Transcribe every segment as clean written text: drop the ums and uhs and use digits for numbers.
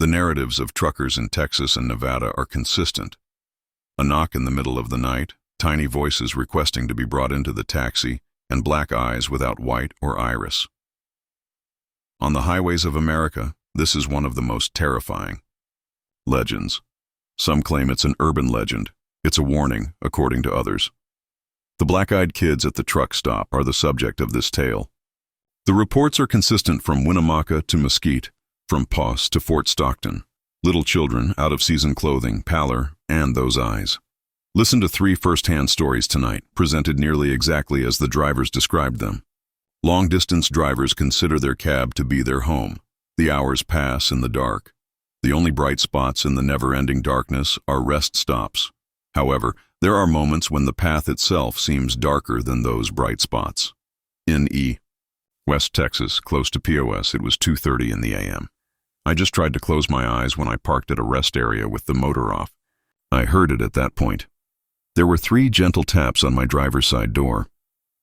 The narratives of truckers in Texas and Nevada are consistent. A knock in the middle of the night, tiny voices requesting to be brought into the taxi, and black eyes without white or iris. On the highways of America, this is one of the most terrifying. Legends. Some claim it's an urban legend. It's a warning, according to others. The black-eyed kids at the truck stop are the subject of this tale. The reports are consistent from Winnemucca to Mesquite, from Poss to Fort Stockton. Little children, out-of-season clothing, pallor, and those eyes. Listen to 3 first-hand stories tonight, presented nearly exactly as the drivers described them. Long-distance drivers consider their cab to be their home. The hours pass in the dark. The only bright spots in the never-ending darkness are rest stops. However, there are moments when the path itself seems darker than those bright spots. In West Texas, close to POS, it was 2:30 in the a.m. I just tried to close my eyes when I parked at a rest area with the motor off. I heard it at that point. There were 3 gentle taps on my driver's side door.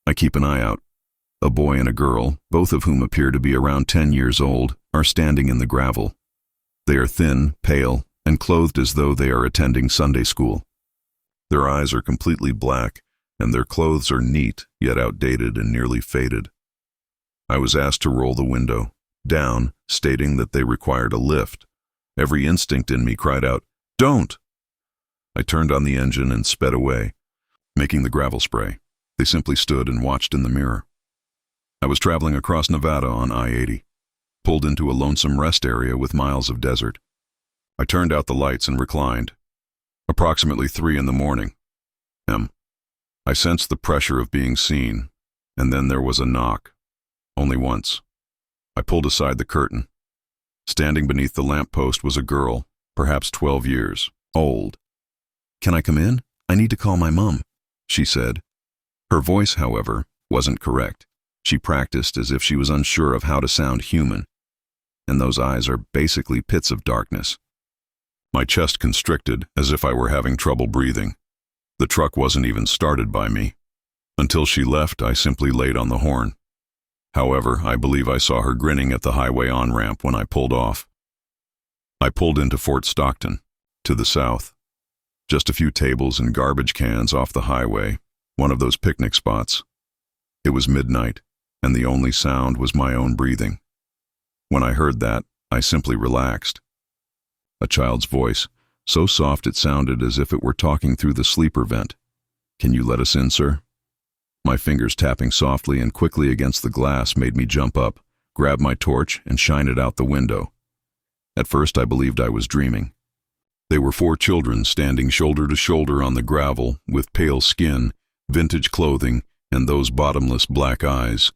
I keep an eye out. A boy and a girl, both of whom appear to be around 10 years old, are standing in the gravel. They are thin, pale, and clothed as though they are attending Sunday school. Their eyes are completely black, and their clothes are neat, yet outdated and nearly faded. I was asked to roll the window down, stating that they required a lift. Every instinct in me cried out, "Don't!" I turned on the engine and sped away, making the gravel spray. They simply stood and watched in the mirror. I was traveling across Nevada on I-80, pulled into a lonesome rest area with miles of desert. I turned out the lights and reclined. Approximately 3 in the morning. I sensed the pressure of being seen, and then there was a knock. Only once. I pulled aside the curtain. Standing beneath the lamppost was a girl, perhaps 12 years, old. "Can I come in? I need to call my mom," she said. Her voice, however, wasn't correct. She practiced as if she was unsure of how to sound human, and those eyes are basically pits of darkness. My chest constricted as if I were having trouble breathing. The truck wasn't even started by me. Until she left, I simply laid on the horn. However, I believe I saw her grinning at the highway on-ramp when I pulled off. I pulled into Fort Stockton, to the south. Just a few tables and garbage cans off the highway, one of those picnic spots. It was midnight, and the only sound was my own breathing. When I heard that, I simply relaxed. A child's voice, so soft it sounded as if it were talking through the sleeper vent. "Can you let us in, sir?" My fingers tapping softly and quickly against the glass made me jump up, grab my torch, and shine it out the window. At first I believed I was dreaming. They were 4 children standing shoulder to shoulder on the gravel, with pale skin, vintage clothing, and those bottomless black eyes.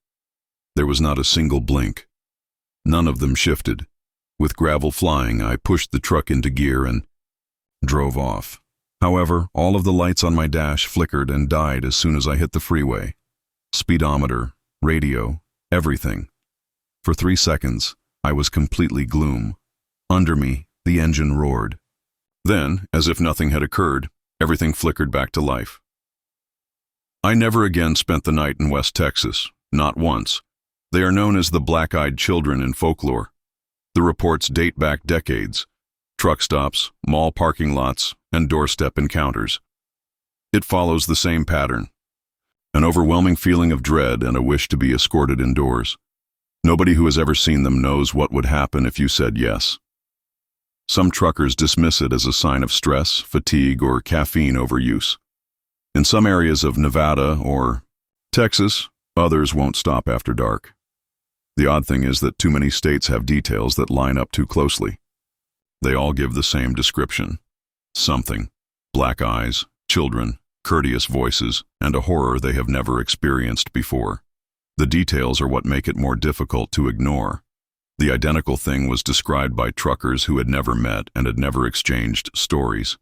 There was not a single blink. None of them shifted. With gravel flying, I pushed the truck into gear and drove off. However, all of the lights on my dash flickered and died as soon as I hit the freeway. Speedometer, radio, everything. For 3 seconds, I was completely gloom. Under me, the engine roared. Then, as if nothing had occurred, everything flickered back to life. I never again spent the night in West Texas, not once. They are known as the black-eyed children in folklore. The reports date back decades. Truck stops, mall parking lots, and doorstep encounters. It follows the same pattern. An overwhelming feeling of dread and a wish to be escorted indoors. Nobody who has ever seen them knows what would happen if you said yes. Some truckers dismiss it as a sign of stress, fatigue, or caffeine overuse. In some areas of Nevada or Texas, others won't stop after dark. The odd thing is that too many states have details that line up too closely. They all give the same description. Something. Black eyes, children, courteous voices, and a horror they have never experienced before. The details are what make it more difficult to ignore. The identical thing was described by truckers who had never met and had never exchanged stories.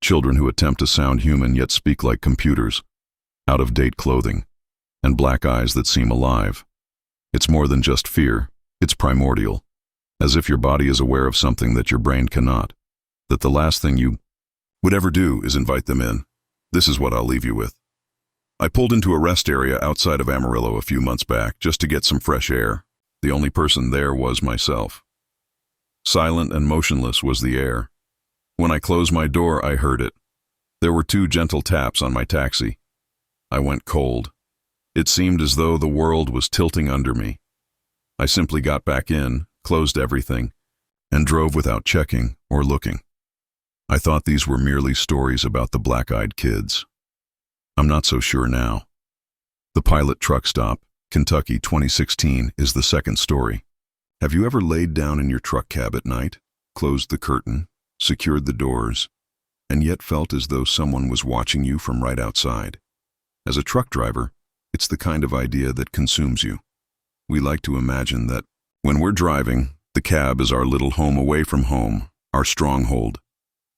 Children who attempt to sound human yet speak like computers. Out-of-date clothing. And black eyes that seem alive. It's more than just fear. It's primordial. As if your body is aware of something that your brain cannot. That the last thing you would ever do is invite them in. This is what I'll leave you with. I pulled into a rest area outside of Amarillo a few months back just to get some fresh air. The only person there was myself. Silent and motionless was the air. When I closed my door, I heard it. There were 2 gentle taps on my taxi. I went cold. It seemed as though the world was tilting under me. I simply got back in, closed everything, and drove without checking or looking. I thought these were merely stories about the black-eyed kids. I'm not so sure now. The Pilot Truck Stop, Kentucky 2016, is the second story. Have you ever laid down in your truck cab at night, closed the curtain, secured the doors, and yet felt as though someone was watching you from right outside? As a truck driver, it's the kind of idea that consumes you. We like to imagine that when we're driving, the cab is our little home away from home, our stronghold.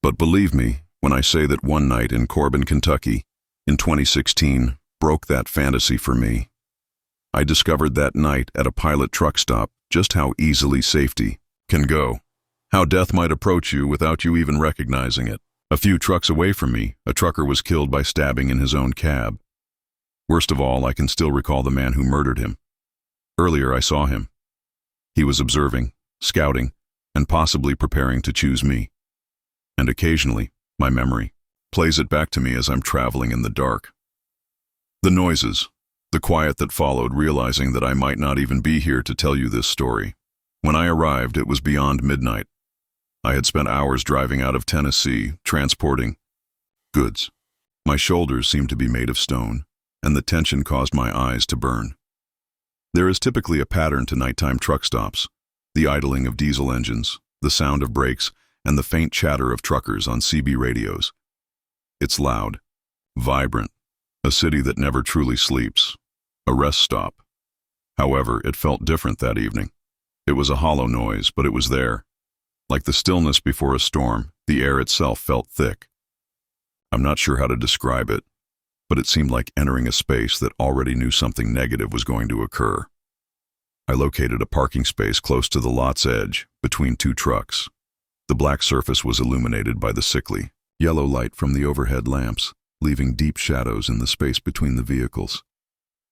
But believe me when I say that one night in Corbin, Kentucky, in 2016, broke that fantasy for me. I discovered that night at a Pilot Truck Stop just how easily safety can go. How death might approach you without you even recognizing it. A few trucks away from me, a trucker was killed by stabbing in his own cab. Worst of all, I can still recall the man who murdered him. Earlier I saw him. He was observing, scouting, and possibly preparing to choose me. And occasionally, my memory plays it back to me as I'm traveling in the dark. The noises, the quiet that followed, realizing that I might not even be here to tell you this story. When I arrived, it was beyond midnight. I had spent hours driving out of Tennessee, transporting goods. My shoulders seemed to be made of stone, and the tension caused my eyes to burn. There is typically a pattern to nighttime truck stops: the idling of diesel engines, the sound of brakes, and the faint chatter of truckers on CB radios. It's loud, vibrant, a city that never truly sleeps, a rest stop. However, it felt different that evening. It was a hollow noise, but it was there. Like the stillness before a storm, the air itself felt thick. I'm not sure how to describe it, but it seemed like entering a space that already knew something negative was going to occur. I located a parking space close to the lot's edge, between 2 trucks. The black surface was illuminated by the sickly yellow light from the overhead lamps, leaving deep shadows in the space between the vehicles.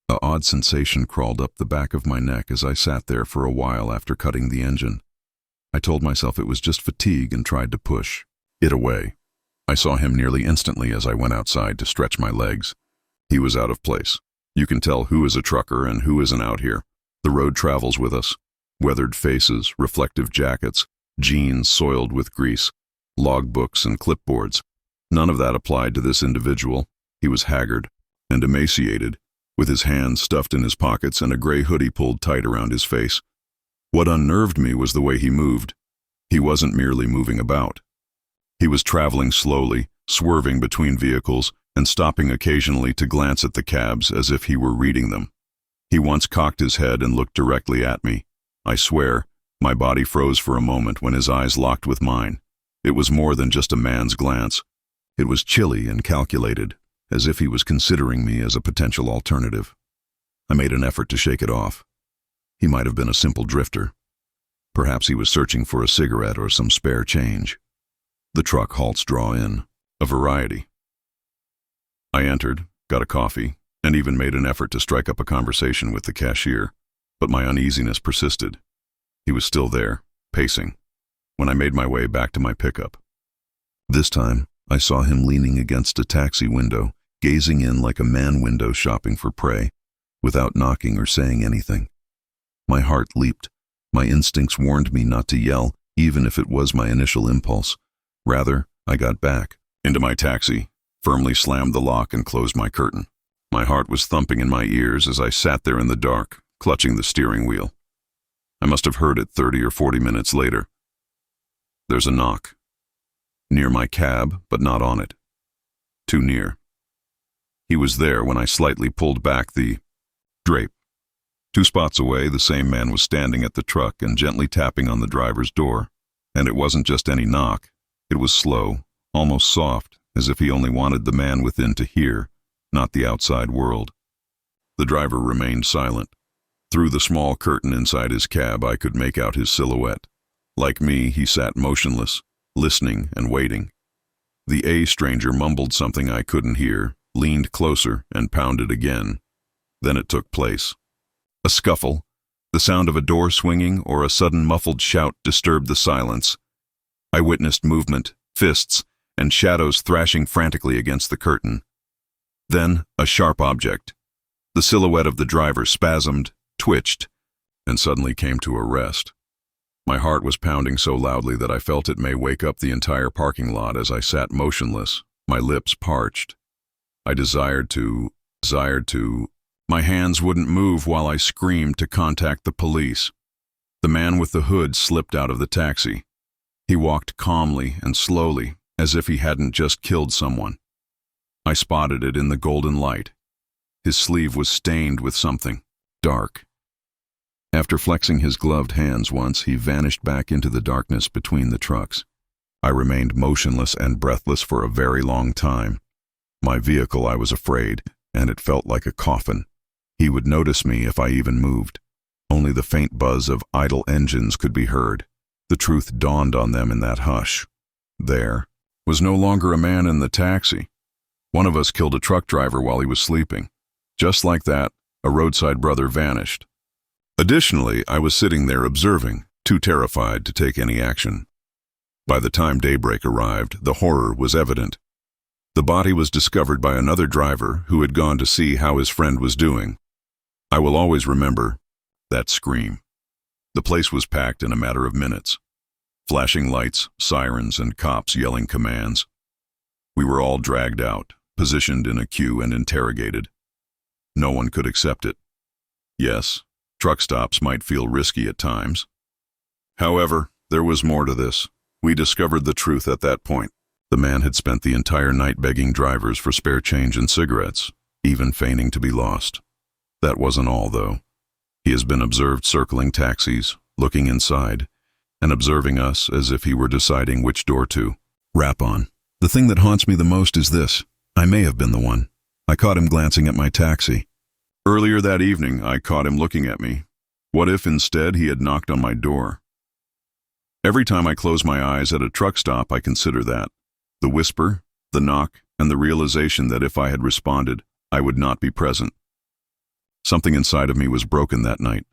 An odd sensation crawled up the back of my neck as I sat there for a while after cutting the engine. I told myself it was just fatigue and tried to push it away. I saw him nearly instantly as I went outside to stretch my legs. He was out of place. You can tell who is a trucker and who isn't out here. The road travels with us. Weathered faces, reflective jackets, jeans soiled with grease, logbooks and clipboards. None of that applied to this individual. He was haggard and emaciated, with his hands stuffed in his pockets and a gray hoodie pulled tight around his face. What unnerved me was the way he moved. He wasn't merely moving about. He was traveling slowly, swerving between vehicles, and stopping occasionally to glance at the cabs as if he were reading them. He once cocked his head and looked directly at me. I swear, my body froze for a moment when his eyes locked with mine. It was more than just a man's glance. It was chilly and calculated, as if he was considering me as a potential alternative. I made an effort to shake it off. He might have been a simple drifter. Perhaps he was searching for a cigarette or some spare change. The truck halts draw in, a variety. I entered, got a coffee, and even made an effort to strike up a conversation with the cashier, but my uneasiness persisted. He was still there, pacing, when I made my way back to my pickup. This time, I saw him leaning against a taxi window, gazing in like a man window shopping for prey, without knocking or saying anything. My heart leaped. My instincts warned me not to yell, even if it was my initial impulse. Rather, I got back into my taxi, firmly slammed the lock and closed my curtain. My heart was thumping in my ears as I sat there in the dark, clutching the steering wheel. I must have heard it 30 or 40 minutes later. There's a knock. Near my cab, but not on it. Too near. He was there when I slightly pulled back the drape. 2 spots away, the same man was standing at the truck and gently tapping on the driver's door. And it wasn't just any knock. It was slow, almost soft, as if he only wanted the man within to hear, not the outside world. The driver remained silent. Through the small curtain inside his cab, I could make out his silhouette. Like me, he sat motionless, listening and waiting. The stranger mumbled something I couldn't hear, leaned closer, and pounded again. Then it took place. A scuffle, The sound of a door swinging or a sudden muffled shout disturbed the silence. I witnessed movement, fists, and shadows thrashing frantically against the curtain. Then, a sharp object. The silhouette of the driver spasmed, twitched, and suddenly came to a rest. My heart was pounding so loudly that I felt it may wake up the entire parking lot as I sat motionless, my lips parched. I desired to. My hands wouldn't move while I screamed to contact the police. The man with the hood slipped out of the taxi. He walked calmly and slowly, as if he hadn't just killed someone. I spotted it in the golden light. His sleeve was stained with something dark. After flexing his gloved hands once, he vanished back into the darkness between the trucks. I remained motionless and breathless for a very long time. My vehicle, I was afraid, and it felt like a coffin. He would notice me if I even moved. Only the faint buzz of idle engines could be heard. The truth dawned on them in that hush. There was no longer a man in the taxi. One of us killed a truck driver while he was sleeping. Just like that, a roadside brother vanished. Additionally, I was sitting there observing, too terrified to take any action. By the time daybreak arrived, the horror was evident. The body was discovered by another driver who had gone to see how his friend was doing. I will always remember that scream. The place was packed in a matter of minutes. Flashing lights, sirens, and cops yelling commands. We were all dragged out, positioned in a queue and interrogated. No one could accept it. Yes, truck stops might feel risky at times. However, there was more to this. We discovered the truth at that point. The man had spent the entire night begging drivers for spare change and cigarettes, even feigning to be lost. That wasn't all, though. He has been observed circling taxis, looking inside, and observing us as if he were deciding which door to rap on. The thing that haunts me the most is this. I may have been the one. I caught him glancing at my taxi. Earlier that evening, I caught him looking at me. What if instead he had knocked on my door? Every time I close my eyes at a truck stop, I consider that. The whisper, the knock, and the realization that if I had responded, I would not be present. Something inside of me was broken that night.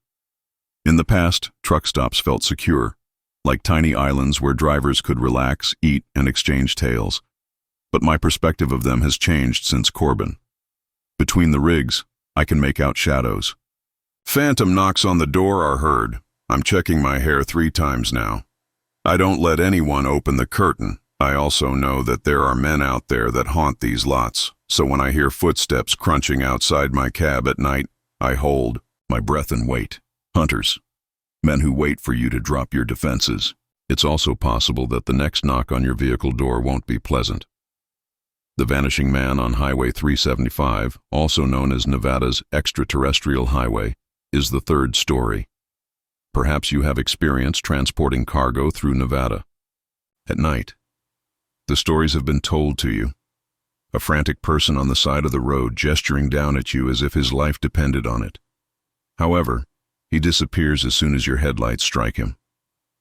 In the past, truck stops felt secure, like tiny islands where drivers could relax, eat, and exchange tales. But my perspective of them has changed since Corbin. Between the rigs, I can make out shadows. Phantom knocks on the door are heard. I'm checking my hair 3 times now. I don't let anyone open the curtain. I also know that there are men out there that haunt these lots, so when I hear footsteps crunching outside my cab at night, I hold my breath and wait. Hunters. Men who wait for you to drop your defenses. It's also possible that the next knock on your vehicle door won't be pleasant. The vanishing man on Highway 375, also known as Nevada's extraterrestrial highway, is the third story. Perhaps you have experience transporting cargo through Nevada. At night, the stories have been told to you. A frantic person on the side of the road gesturing down at you as if his life depended on it. However, he disappears as soon as your headlights strike him.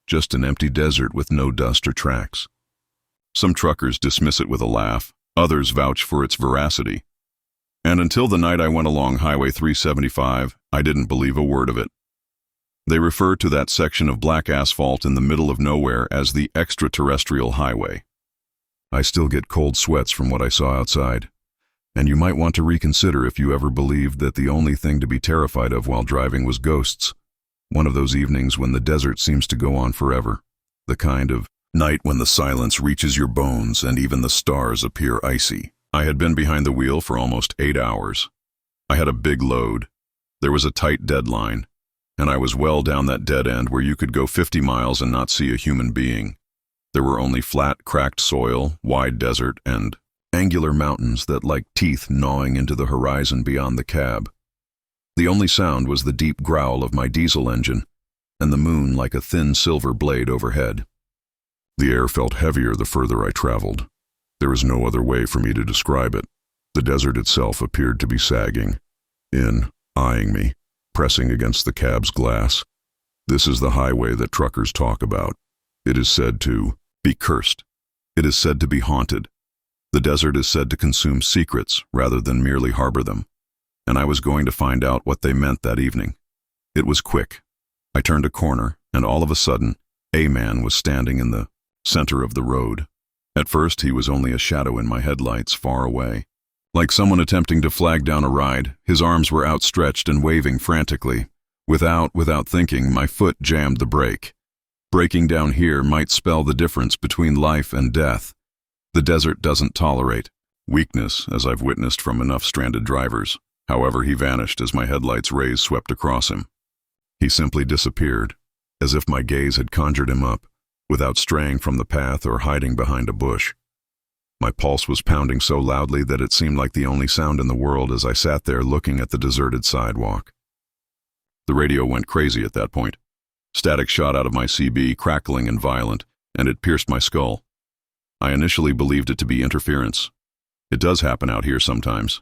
Just an empty desert with no dust or tracks. Some truckers dismiss it with a laugh, others vouch for its veracity. And until the night I went along Highway 375, I didn't believe a word of it. They refer to that section of black asphalt in the middle of nowhere as the extraterrestrial highway. I still get cold sweats from what I saw outside, and you might want to reconsider if you ever believed that the only thing to be terrified of while driving was ghosts. One of those evenings when the desert seems to go on forever. The kind of night when the silence reaches your bones and even the stars appear icy. I had been behind the wheel for almost 8 hours. I had a big load. There was a tight deadline, and I was well down that dead end where you could go 50 miles and not see a human being. There were only flat, cracked soil, wide desert, and angular mountains that like teeth gnawing into the horizon beyond the cab. The only sound was the deep growl of my diesel engine, and the moon like a thin silver blade overhead. The air felt heavier the further I traveled. There is no other way for me to describe it. The desert itself appeared to be sagging, eyeing me, pressing against the cab's glass. This is the highway that truckers talk about. It is said to be cursed. It is said to be haunted. The desert is said to consume secrets rather than merely harbor them. And I was going to find out what they meant that evening. It was quick, I turned a corner, and all of a sudden, a man was standing in the center of the road. At first, he was only a shadow in my headlights, far away. Like someone attempting to flag down a ride, his arms were outstretched and waving frantically. Without thinking, my foot jammed the brake. Breaking down here might spell the difference between life and death. The desert doesn't tolerate weakness, as I've witnessed from enough stranded drivers. However, he vanished as my headlights' rays swept across him. He simply disappeared, as if my gaze had conjured him up, without straying from the path or hiding behind a bush. My pulse was pounding so loudly that it seemed like the only sound in the world as I sat there looking at the deserted sidewalk. The radio went crazy at that point. Static shot out of my CB, crackling and violent, and it pierced my skull. I initially believed it to be interference. It does happen out here sometimes.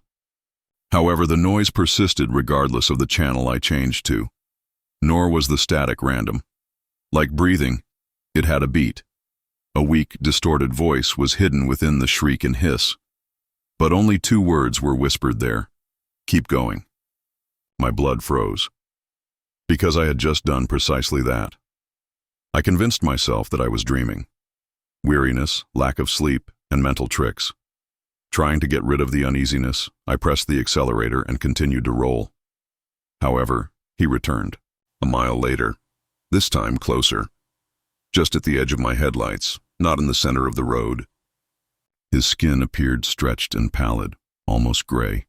However, the noise persisted regardless of the channel I changed to. Nor was the static random. Like breathing, it had a beat. A weak, distorted voice was hidden within the shriek and hiss. But only 2 words were whispered there. Keep going. My blood froze. Because I had just done precisely that. I convinced myself that I was dreaming. Weariness, lack of sleep, and mental tricks. Trying to get rid of the uneasiness, I pressed the accelerator and continued to roll. However, he returned, a mile later, this time closer. Just at the edge of my headlights, not in the center of the road. His skin appeared stretched and pallid, almost gray,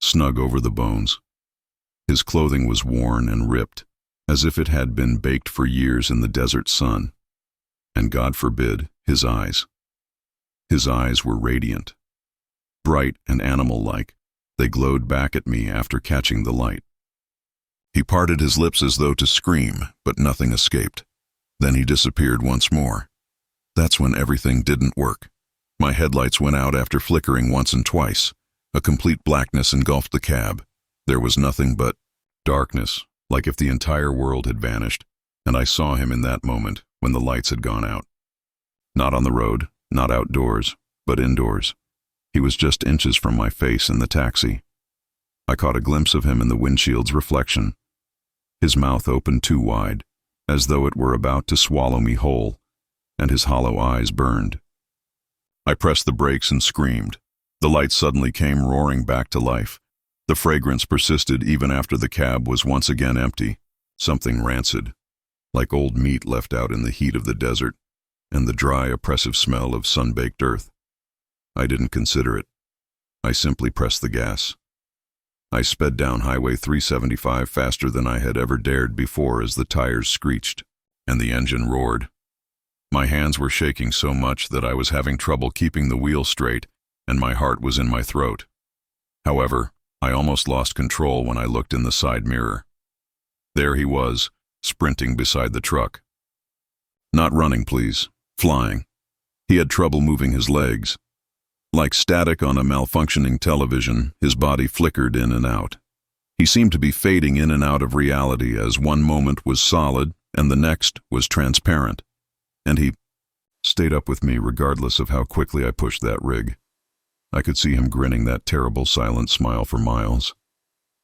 snug over the bones. His clothing was worn and ripped, as if it had been baked for years in the desert sun. And God forbid, his eyes. His eyes were radiant. Bright and animal-like, they glowed back at me after catching the light. He parted his lips as though to scream, but nothing escaped. Then he disappeared once more. That's when everything didn't work. My headlights went out after flickering once and twice. A complete blackness engulfed the cab. There was nothing but darkness, like if the entire world had vanished, and I saw him in that moment when the lights had gone out. Not on the road, not outdoors, but indoors. He was just inches from my face in the taxi. I caught a glimpse of him in the windshield's reflection. His mouth opened too wide, as though it were about to swallow me whole, and his hollow eyes burned. I pressed the brakes and screamed. The lights suddenly came roaring back to life. The fragrance persisted even after the cab was once again empty, something rancid, like old meat left out in the heat of the desert, and the dry, oppressive smell of sun-baked earth. I didn't consider it. I simply pressed the gas. I sped down Highway 375 faster than I had ever dared before as the tires screeched and the engine roared. My hands were shaking so much that I was having trouble keeping the wheel straight, and my heart was in my throat. However, I almost lost control when I looked in the side mirror. There he was, sprinting beside the truck. Not running, please. Flying. He had trouble moving his legs. Like static on a malfunctioning television, his body flickered in and out. He seemed to be fading in and out of reality as one moment was solid and the next was transparent. And he stayed up with me regardless of how quickly I pushed that rig. I could see him grinning that terrible silent smile for miles.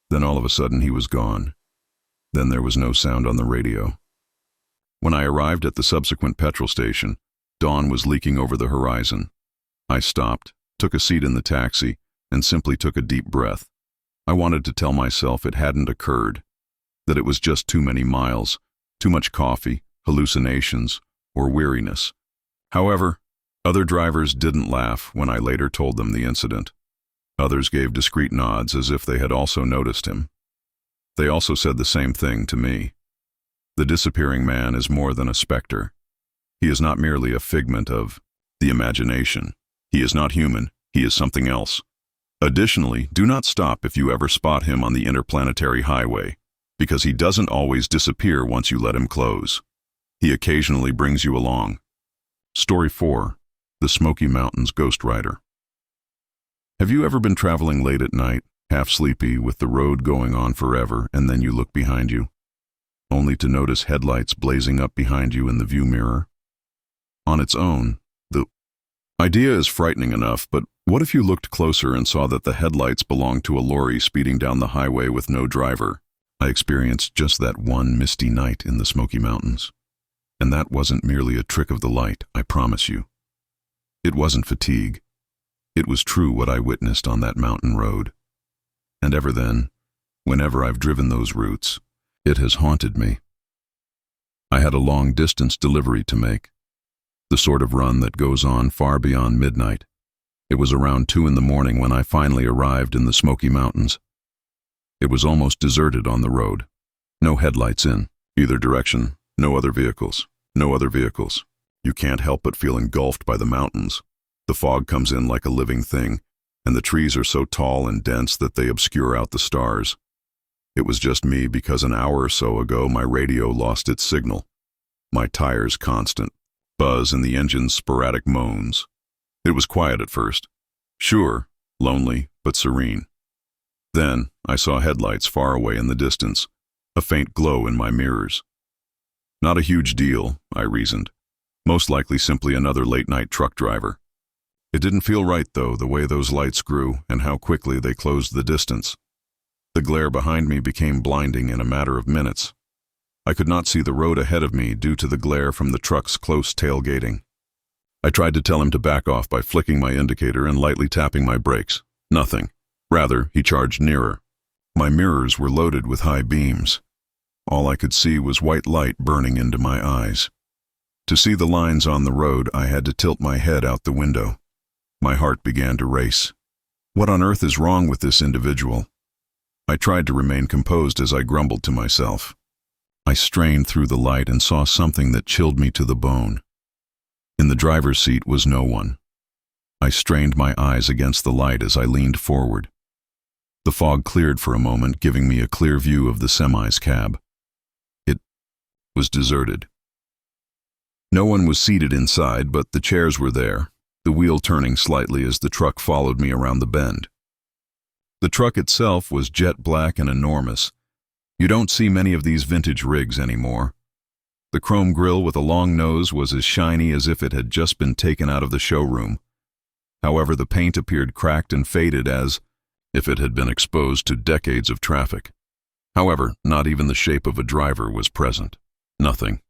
Then all of a sudden he was gone. Then there was no sound on the radio. When I arrived at the subsequent petrol station, dawn was leaking over the horizon. I stopped, took a seat in the taxi, and simply took a deep breath. I wanted to tell myself it hadn't occurred, that it was just too many miles, too much coffee, hallucinations, or weariness. However, other drivers didn't laugh when I later told them the incident. Others gave discreet nods as if they had also noticed him. They also said the same thing to me. The disappearing man is more than a specter. He is not merely a figment of the imagination. He is not human. He is something else. Additionally, do not stop if you ever spot him on the interplanetary highway, because he doesn't always disappear once you let him close. He occasionally brings you along. Story 4. The Smoky Mountains Ghost Rider. Have you ever been traveling late at night, half sleepy, with the road going on forever, and then you look behind you, only to notice headlights blazing up behind you in the view mirror? On its own, the idea is frightening enough, but what if you looked closer and saw that the headlights belonged to a lorry speeding down the highway with no driver, I experienced just that one misty night in the Smoky Mountains. And that wasn't merely a trick of the light, I promise you. It wasn't fatigue. It was true what I witnessed on that mountain road. And ever then, whenever I've driven those routes, it has haunted me. I had a long-distance delivery to make, the sort of run that goes on far beyond midnight. It was around 2 in the morning when I finally arrived in the Smoky Mountains. It was almost deserted on the road. No headlights in either direction, no other vehicles, no other vehicles. You can't help but feel engulfed by the mountains. The fog comes in like a living thing, and the trees are so tall and dense that they obscure out the stars. It was just me because an hour or so ago my radio lost its signal. My tires constant buzz and the engine's sporadic moans. It was quiet at first. Sure, lonely, but serene. Then I saw headlights far away in the distance, a faint glow in my mirrors. Not a huge deal, I reasoned. Most likely simply another late-night truck driver. It didn't feel right, though, the way those lights grew and how quickly they closed the distance. The glare behind me became blinding in a matter of minutes. I could not see the road ahead of me due to the glare from the truck's close tailgating. I tried to tell him to back off by flicking my indicator and lightly tapping my brakes. Nothing. Rather, he charged nearer. My mirrors were loaded with high beams. All I could see was white light burning into my eyes. To see the lines on the road, I had to tilt my head out the window. My heart began to race. What on earth is wrong with this individual? I tried to remain composed as I grumbled to myself. I strained through the light and saw something that chilled me to the bone. In the driver's seat was no one. I strained my eyes against the light as I leaned forward. The fog cleared for a moment, giving me a clear view of the semi's cab. It was deserted. No one was seated inside, but the chairs were there, the wheel turning slightly as the truck followed me around the bend. The truck itself was jet black and enormous. You don't see many of these vintage rigs anymore. The chrome grille with a long nose was as shiny as if it had just been taken out of the showroom. However, the paint appeared cracked and faded as if it had been exposed to decades of traffic. However, not even the shape of a driver was present. Nothing.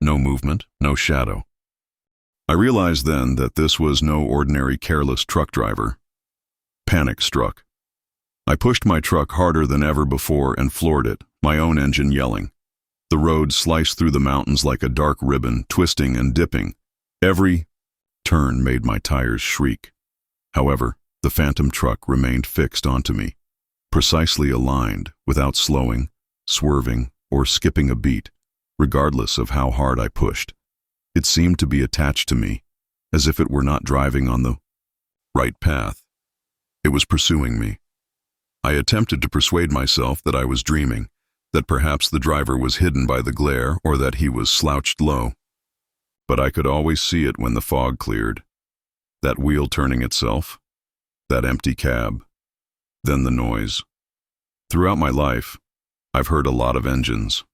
No movement, no shadow. I realized then that this was no ordinary careless truck driver. Panic struck. I pushed my truck harder than ever before and floored it, my own engine yelling. The road sliced through the mountains like a dark ribbon, twisting and dipping. Every turn made my tires shriek. However, the phantom truck remained fixed onto me, precisely aligned, without slowing, swerving, or skipping a beat, regardless of how hard I pushed. It seemed to be attached to me, as if it were not driving on the right path. It was pursuing me. I attempted to persuade myself that I was dreaming, that perhaps the driver was hidden by the glare or that he was slouched low. But I could always see it when the fog cleared. That wheel turning itself, that empty cab, then the noise. Throughout my life, I've heard a lot of engines.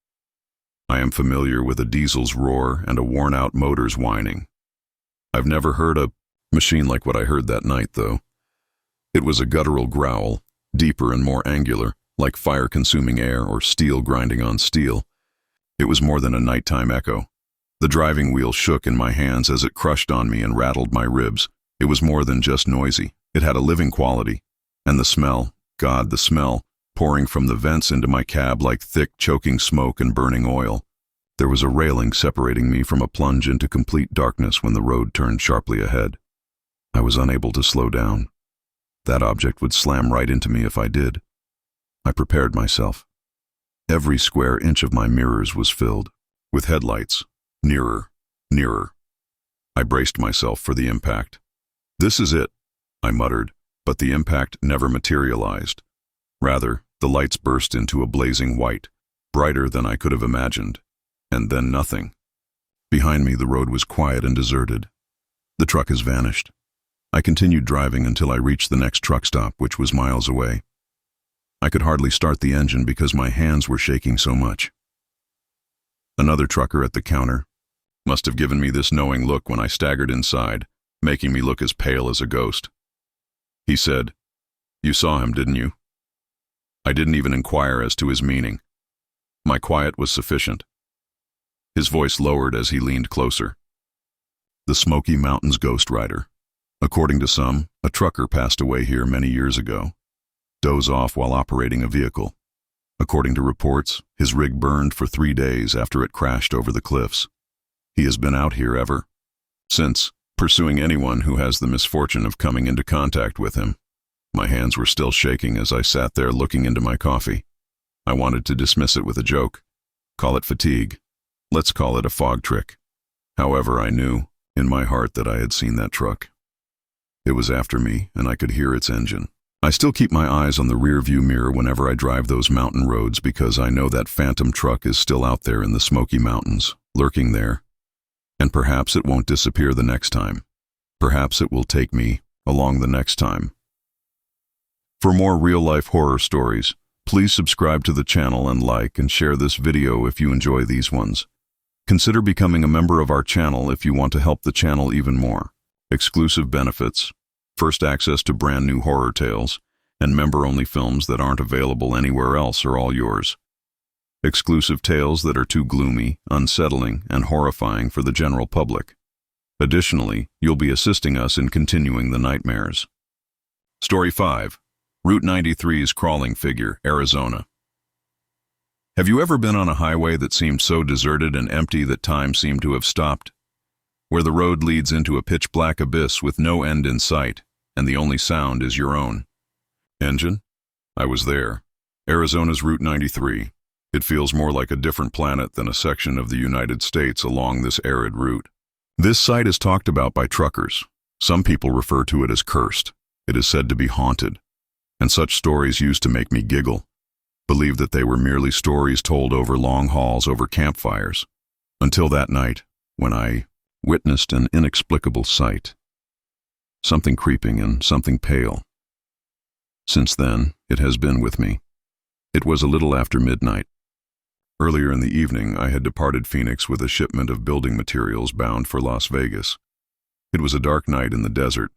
I am familiar with a diesel's roar and a worn-out motor's whining. I've never heard a machine like what I heard that night, though. It was a guttural growl, deeper and more angular, like fire consuming air or steel grinding on steel. It was more than a nighttime echo. The driving wheel shook in my hands as it crushed on me and rattled my ribs. It was more than just noisy. It had a living quality. And the smell, God, the smell, pouring from the vents into my cab like thick, choking smoke and burning oil. There was a railing separating me from a plunge into complete darkness when the road turned sharply ahead. I was unable to slow down. That object would slam right into me if I did. I prepared myself. Every square inch of my mirrors was filled with headlights, nearer, nearer. I braced myself for the impact. "This is it," I muttered, but the impact never materialized. Rather, the lights burst into a blazing white, brighter than I could have imagined, and then nothing. Behind me, the road was quiet and deserted. The truck has vanished. I continued driving until I reached the next truck stop, which was miles away. I could hardly start the engine because my hands were shaking so much. Another trucker at the counter must have given me this knowing look when I staggered inside, making me look as pale as a ghost. He said, "You saw him, didn't you?" I didn't even inquire as to his meaning. My quiet was sufficient. His voice lowered as he leaned closer. The Smoky Mountains Ghost Rider. According to some, a trucker passed away here many years ago. Dozed off while operating a vehicle. According to reports, his rig burned for 3 days after it crashed over the cliffs. He has been out here ever since, pursuing anyone who has the misfortune of coming into contact with him. My hands were still shaking as I sat there looking into my coffee. I wanted to dismiss it with a joke. Call it fatigue. Let's call it a fog trick. However, I knew, in my heart, that I had seen that truck. It was after me, and I could hear its engine. I still keep my eyes on the rear-view mirror whenever I drive those mountain roads because I know that phantom truck is still out there in the Smoky Mountains, lurking there. And perhaps it won't disappear the next time. Perhaps it will take me along the next time. For more real-life horror stories, please subscribe to the channel and like and share this video if you enjoy these ones. Consider becoming a member of our channel if you want to help the channel even more. Exclusive benefits, first access to brand new horror tales, and member-only films that aren't available anywhere else are all yours. Exclusive tales that are too gloomy, unsettling, and horrifying for the general public. Additionally, you'll be assisting us in continuing the nightmares. Story 5. Route 93's Crawling Figure, Arizona. Have you ever been on a highway that seemed so deserted and empty that time seemed to have stopped? Where the road leads into a pitch-black abyss with no end in sight, and the only sound is your own engine? I was there. Arizona's Route 93. It feels more like a different planet than a section of the United States along this arid route. This site is talked about by truckers. Some people refer to it as cursed. It is said to be haunted. And such stories used to make me giggle. Believe that they were merely stories told over long hauls over campfires. Until that night, when I witnessed an inexplicable sight. Something creeping and something pale. Since then, it has been with me. It was a little after midnight. Earlier in the evening, I had departed Phoenix with a shipment of building materials bound for Las Vegas. It was a dark night in the desert.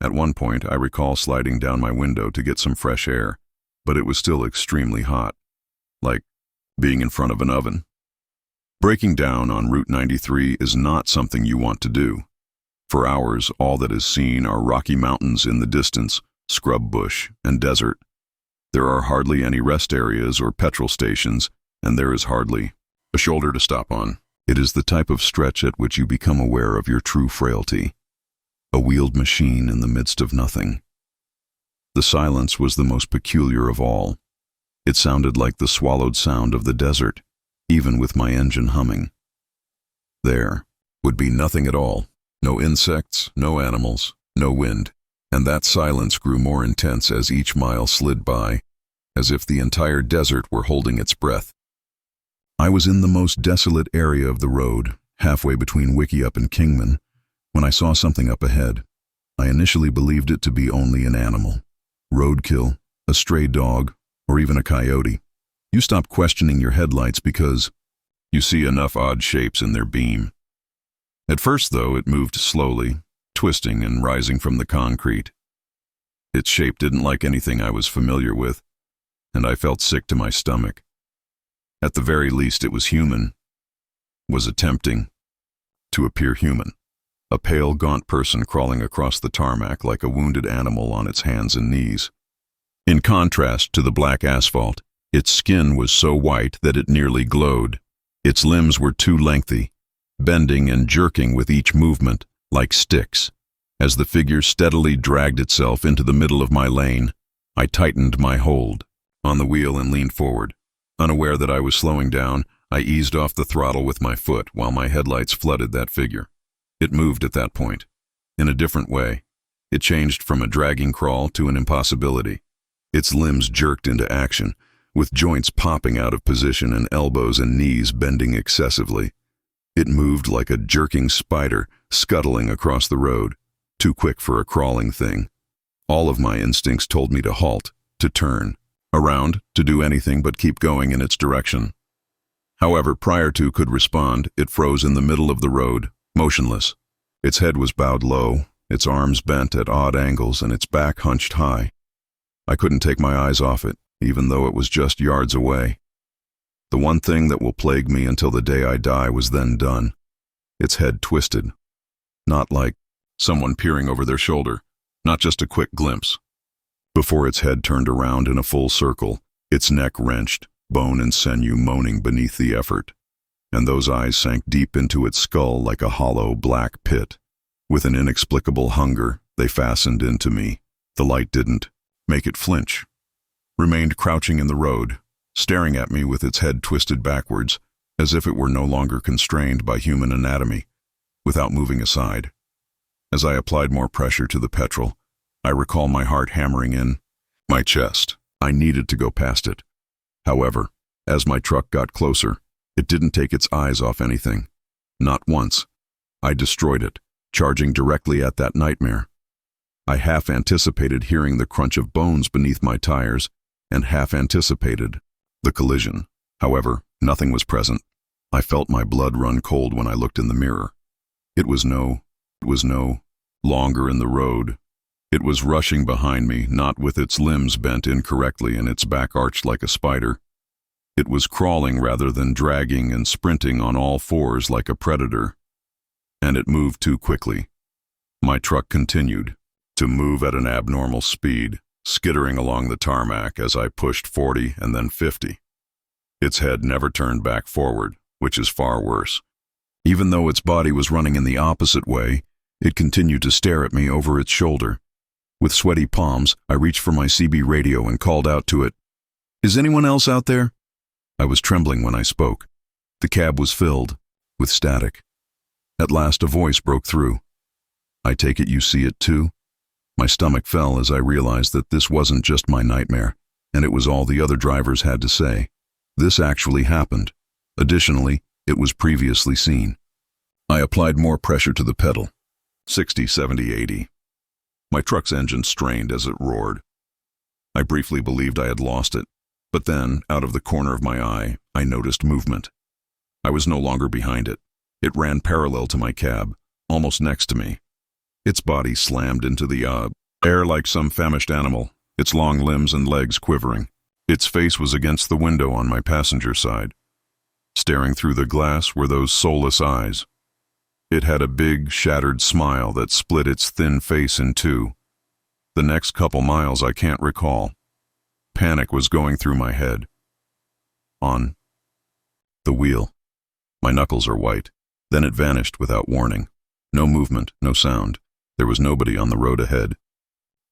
At one point, I recall sliding down my window to get some fresh air, but it was still extremely hot, like being in front of an oven. Breaking down on Route 93 is not something you want to do. For hours, all that is seen are rocky mountains in the distance, scrub bush, and desert. There are hardly any rest areas or petrol stations, and there is hardly a shoulder to stop on. It is the type of stretch at which you become aware of your true frailty. A wheeled machine in the midst of nothing. The silence was the most peculiar of all. It sounded like the swallowed sound of the desert, even with my engine humming. There would be nothing at all. No insects, no animals, no wind. And that silence grew more intense as each mile slid by, as if the entire desert were holding its breath. I was in the most desolate area of the road, halfway between Wickiup and Kingman, when I saw something up ahead. I initially believed it to be only an animal. Roadkill, a stray dog, or even a coyote. You stop questioning your headlights because you see enough odd shapes in their beam. At first, though, it moved slowly, twisting and rising from the concrete. Its shape didn't like anything I was familiar with, and I felt sick to my stomach. At the very least, it was human. Was attempting to appear human. A pale, gaunt person crawling across the tarmac like a wounded animal on its hands and knees. In contrast to the black asphalt, its skin was so white that it nearly glowed. Its limbs were too lengthy, bending and jerking with each movement, like sticks. As the figure steadily dragged itself into the middle of my lane, I tightened my hold on the wheel and leaned forward. Unaware that I was slowing down, I eased off the throttle with my foot while my headlights flooded that figure. It moved at that point, in a different way. It changed from a dragging crawl to an impossibility. Its limbs jerked into action, with joints popping out of position and elbows and knees bending excessively. It moved like a jerking spider scuttling across the road, too quick for a crawling thing. All of my instincts told me to halt, to turn, around, to do anything but keep going in its direction. However, prior to could respond, it froze in the middle of the road, motionless. Its head was bowed low, its arms bent at odd angles, and its back hunched high. I couldn't take my eyes off it, even though it was just yards away. The one thing that will plague me until the day I die was then done. Its head twisted. Not like someone peering over their shoulder, not just a quick glimpse. Before its head turned around in a full circle, its neck wrenched, bone and sinew moaning beneath the effort, and those eyes sank deep into its skull like a hollow black pit. With an inexplicable hunger, they fastened into me. The light didn't make it flinch. Remained crouching in the road, staring at me with its head twisted backwards, as if it were no longer constrained by human anatomy, without moving aside. As I applied more pressure to the petrol, I recall my heart hammering in my chest. I needed to go past it. However, as my truck got closer, it didn't take its eyes off anything. Not once. I destroyed it, charging directly at that nightmare. I half anticipated hearing the crunch of bones beneath my tires, and half anticipated the collision. However, nothing was present. I felt my blood run cold when I looked in the mirror. It was no longer in the road. It was rushing behind me, not with its limbs bent incorrectly and its back arched like a spider. It was crawling rather than dragging and sprinting on all fours like a predator. And it moved too quickly. My truck continued to move at an abnormal speed, skittering along the tarmac as I pushed 40 and then 50. Its head never turned back forward, which is far worse. Even though its body was running in the opposite way, it continued to stare at me over its shoulder. With sweaty palms, I reached for my CB radio and called out to it. "Is anyone else out there?" I was trembling when I spoke. The cab was filled with static. At last a voice broke through. "I take it you see it too?" My stomach fell as I realized that this wasn't just my nightmare, and it was all the other drivers had to say. This actually happened. Additionally, it was previously seen. I applied more pressure to the pedal. 60, 70, 80. My truck's engine strained as it roared. I briefly believed I had lost it, but then, out of the corner of my eye, I noticed movement. I was no longer behind it. It ran parallel to my cab, almost next to me. Its body slammed into the air like some famished animal, its long limbs and legs quivering. Its face was against the window on my passenger side. Staring through the glass were those soulless eyes. It had a big, shattered smile that split its thin face in two. The next couple miles I can't recall. Panic was going through my head. On the wheel. My knuckles are white. Then it vanished without warning. No movement, no sound. There was nobody on the road ahead.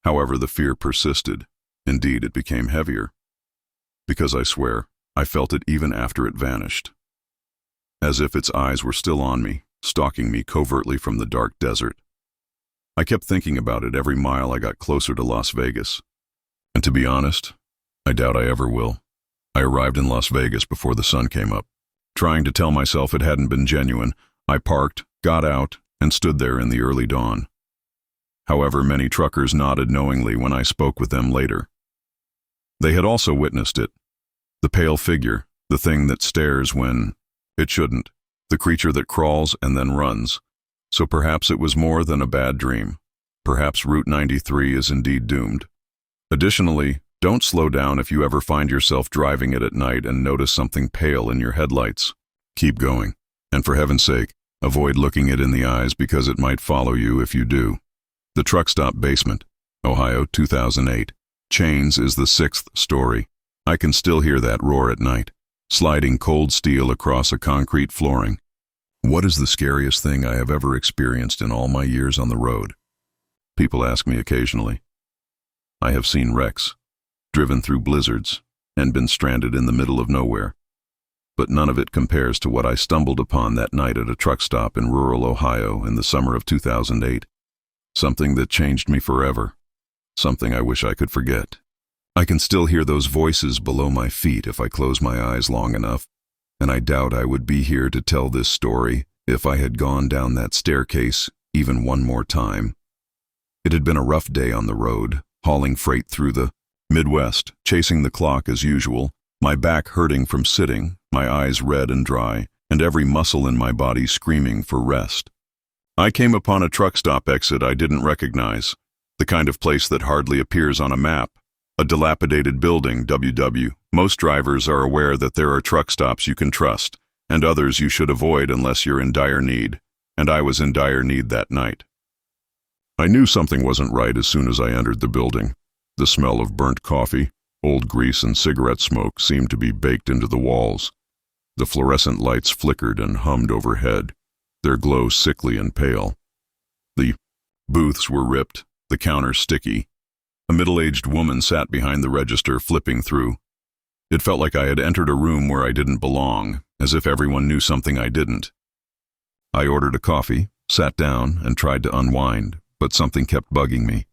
However, the fear persisted. Indeed, it became heavier. Because I swear, I felt it even after it vanished. As if its eyes were still on me, stalking me covertly from the dark desert. I kept thinking about it every mile I got closer to Las Vegas. And to be honest, I doubt I ever will. I arrived in Las Vegas before the sun came up. Trying to tell myself it hadn't been genuine, I parked, got out, and stood there in the early dawn. However, many truckers nodded knowingly when I spoke with them later. They had also witnessed it. The pale figure, the thing that stares when it shouldn't, the creature that crawls and then runs. So perhaps it was more than a bad dream. Perhaps Route 93 is indeed doomed. Additionally, don't slow down if you ever find yourself driving it at night and notice something pale in your headlights. Keep going. And for heaven's sake, avoid looking it in the eyes because it might follow you if you do. The Truck Stop Basement, Ohio, 2008. Chains is the sixth story. I can still hear that roar at night, sliding cold steel across a concrete flooring. What is the scariest thing I have ever experienced in all my years on the road? People ask me occasionally. I have seen wrecks, driven through blizzards, and been stranded in the middle of nowhere. But none of it compares to what I stumbled upon that night at a truck stop in rural Ohio in the summer of 2008. Something that changed me forever. Something I wish I could forget. I can still hear those voices below my feet if I close my eyes long enough, and I doubt I would be here to tell this story if I had gone down that staircase even one more time. It had been a rough day on the road, hauling freight through the Midwest, chasing the clock as usual, my back hurting from sitting, my eyes red and dry, and every muscle in my body screaming for rest. I came upon a truck stop exit I didn't recognize, the kind of place that hardly appears on a map, A dilapidated building, WW. Most drivers are aware that there are truck stops you can trust, and others you should avoid unless you're in dire need, and I was in dire need that night. I knew something wasn't right as soon as I entered the building. The smell of burnt coffee, old grease and cigarette smoke seemed to be baked into the walls. The fluorescent lights flickered and hummed overhead, their glow sickly and pale. The booths were ripped, the counters sticky. A middle-aged woman sat behind the register flipping through. It felt like I had entered a room where I didn't belong, as if everyone knew something I didn't. I ordered a coffee, sat down, and tried to unwind, but something kept bugging me.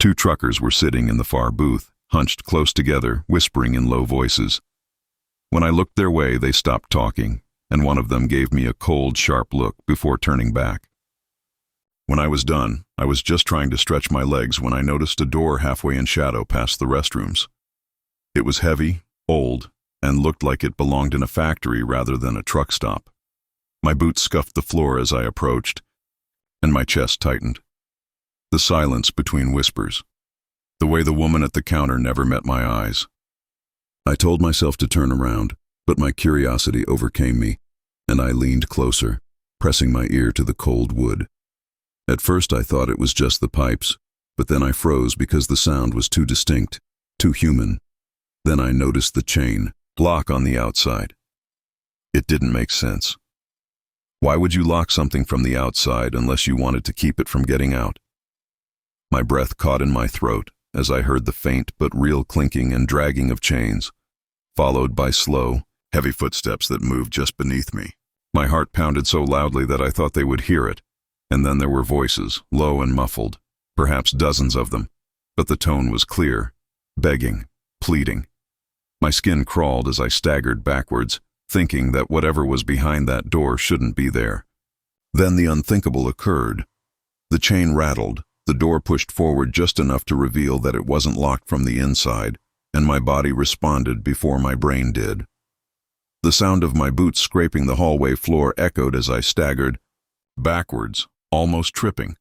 2 truckers were sitting in the far booth, hunched close together, whispering in low voices. When I looked their way, they stopped talking, and one of them gave me a cold, sharp look before turning back. When I was done, I was just trying to stretch my legs when I noticed a door halfway in shadow past the restrooms. It was heavy, old, and looked like it belonged in a factory rather than a truck stop. My boots scuffed the floor as I approached, and my chest tightened. The silence between whispers. The way the woman at the counter never met my eyes. I told myself to turn around, but my curiosity overcame me, and I leaned closer, pressing my ear to the cold wood. At first I thought it was just the pipes, but then I froze because the sound was too distinct, too human. Then I noticed the chain, lock on the outside. It didn't make sense. Why would you lock something from the outside unless you wanted to keep it from getting out? My breath caught in my throat as I heard the faint but real clinking and dragging of chains, followed by slow, heavy footsteps that moved just beneath me. My heart pounded so loudly that I thought they would hear it, and then there were voices, low and muffled, perhaps dozens of them, but the tone was clear, begging, pleading. My skin crawled as I staggered backwards, thinking that whatever was behind that door shouldn't be there. Then the unthinkable occurred. The chain rattled, the door pushed forward just enough to reveal that it wasn't locked from the inside, and my body responded before my brain did. The sound of my boots scraping the hallway floor echoed as I staggered, backwards, almost tripping.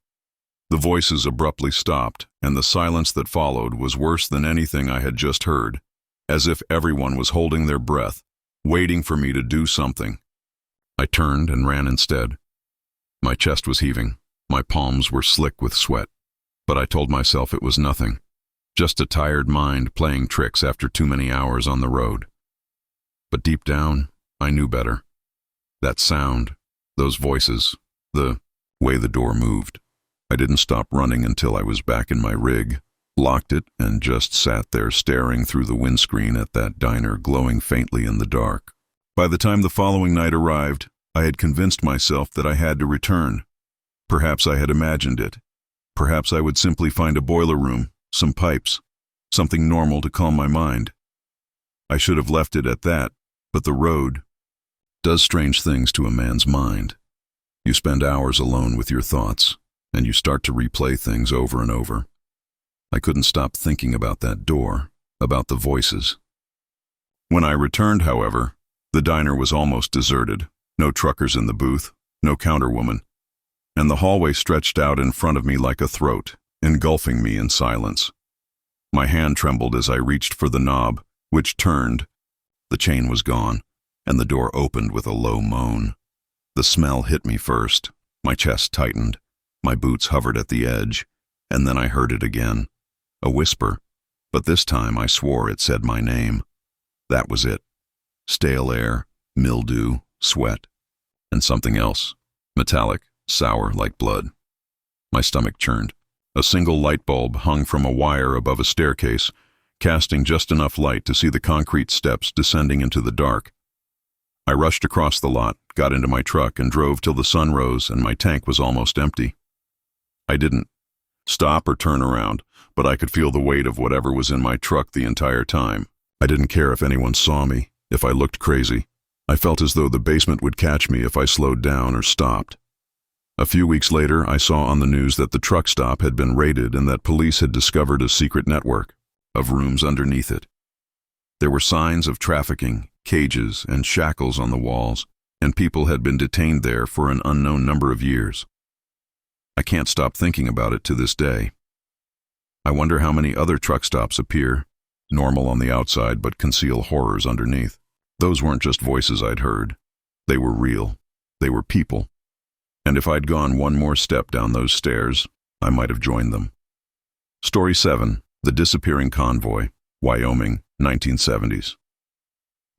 The voices abruptly stopped, and the silence that followed was worse than anything I had just heard, as if everyone was holding their breath, waiting for me to do something. I turned and ran instead. My chest was heaving, my palms were slick with sweat, but I told myself it was nothing, just a tired mind playing tricks after too many hours on the road. But deep down, I knew better. That sound, those voices, the way the door moved. I didn't stop running until I was back in my rig, locked it, and just sat there staring through the windscreen at that diner glowing faintly in the dark. By the time the following night arrived, I had convinced myself that I had to return. Perhaps I had imagined it. Perhaps I would simply find a boiler room, some pipes, something normal to calm my mind. I should have left it at that, but the road does strange things to a man's mind. You spend hours alone with your thoughts, and you start to replay things over and over. I couldn't stop thinking about that door, about the voices. When I returned, however, the diner was almost deserted. No truckers in the booth, no counterwoman, and the hallway stretched out in front of me like a throat, engulfing me in silence. My hand trembled as I reached for the knob, which turned. The chain was gone, and the door opened with a low moan. The smell hit me first. My chest tightened. My boots hovered at the edge, and then I heard it again. A whisper, but this time I swore it said my name. That was it. Stale air, mildew, sweat, and something else. Metallic, sour like blood. My stomach churned. A single light bulb hung from a wire above a staircase, casting just enough light to see the concrete steps descending into the dark. I rushed across the lot, got into my truck, and drove till the sun rose and my tank was almost empty. I didn't stop or turn around, but I could feel the weight of whatever was in my truck the entire time. I didn't care if anyone saw me, if I looked crazy. I felt as though the basement would catch me if I slowed down or stopped. A few weeks later, I saw on the news that the truck stop had been raided and that police had discovered a secret network of rooms underneath it. There were signs of trafficking, cages, and shackles on the walls, and people had been detained there for an unknown number of years. I can't stop thinking about it to this day. I wonder how many other truck stops appear, normal on the outside but conceal horrors underneath. Those weren't just voices I'd heard. They were real. They were people. And if I'd gone one more step down those stairs, I might have joined them. Story 7. The Disappearing Convoy, Wyoming, 1970s.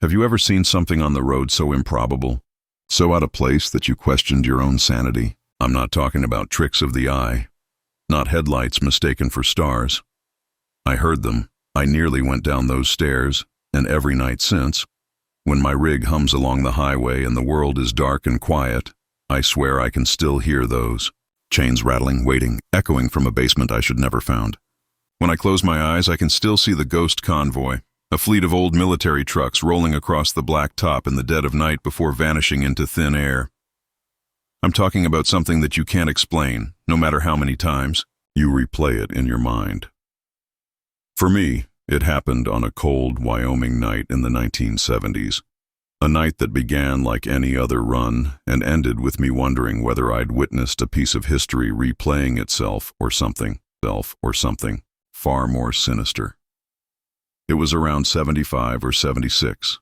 Have you ever seen something on the road so improbable, so out of place that you questioned your own sanity? I'm not talking about tricks of the eye, not headlights mistaken for stars. I heard them. I nearly went down those stairs, and every night since, when my rig hums along the highway and the world is dark and quiet, I swear I can still hear those. Chains rattling, waiting, echoing from a basement I should never found. When I close my eyes, I can still see the ghost convoy, a fleet of old military trucks rolling across the black top in the dead of night before vanishing into thin air. I'm talking about something that you can't explain, no matter how many times you replay it in your mind. For me, it happened on a cold Wyoming night in the 1970s. A night that began like any other run and ended with me wondering whether I'd witnessed a piece of history replaying itself or something far more sinister. It was around 75 or 76.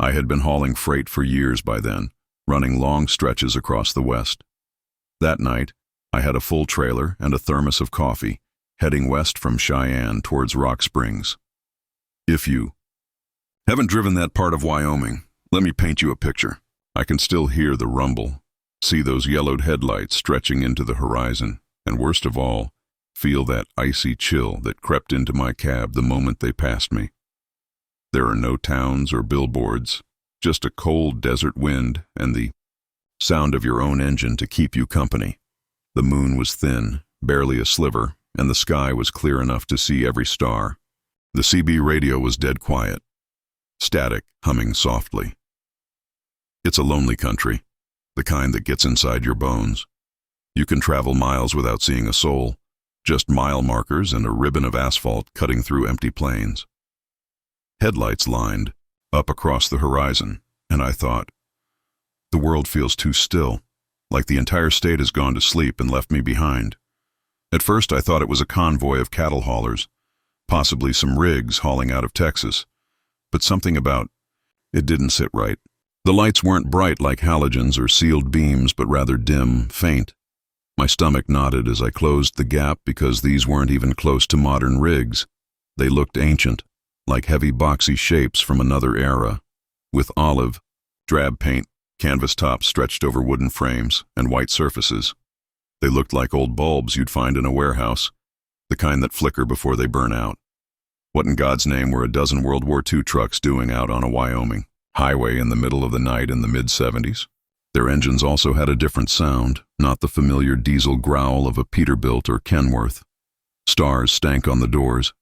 I had been hauling freight for years by then, running long stretches across the West. That night, I had a full trailer and a thermos of coffee, heading west from Cheyenne towards Rock Springs. If you haven't driven that part of Wyoming, let me paint you a picture. I can still hear the rumble, see those yellowed headlights stretching into the horizon, and worst of all, feel that icy chill that crept into my cab the moment they passed me. There are no towns or billboards, just a cold desert wind and the sound of your own engine to keep you company. The moon was thin, barely a sliver, and the sky was clear enough to see every star. The CB radio was dead quiet, static, humming softly. It's a lonely country, the kind that gets inside your bones. You can travel miles without seeing a soul, just mile markers and a ribbon of asphalt cutting through empty plains. Headlights lined up across the horizon, and I thought, the world feels too still, like the entire state has gone to sleep and left me behind. At first I thought it was a convoy of cattle haulers, possibly some rigs hauling out of Texas, but something about it didn't sit right. The lights weren't bright like halogens or sealed beams, but rather dim, faint. My stomach knotted as I closed the gap because these weren't even close to modern rigs. They looked ancient, like heavy boxy shapes from another era, with olive, drab paint, canvas tops stretched over wooden frames, and white surfaces. They looked like old bulbs you'd find in a warehouse, the kind that flicker before they burn out. What in God's name were a dozen World War II trucks doing out on a Wyoming highway in the middle of the night in the mid-70s? Their engines also had a different sound, not the familiar diesel growl of a Peterbilt or Kenworth. Stars stank on the doors.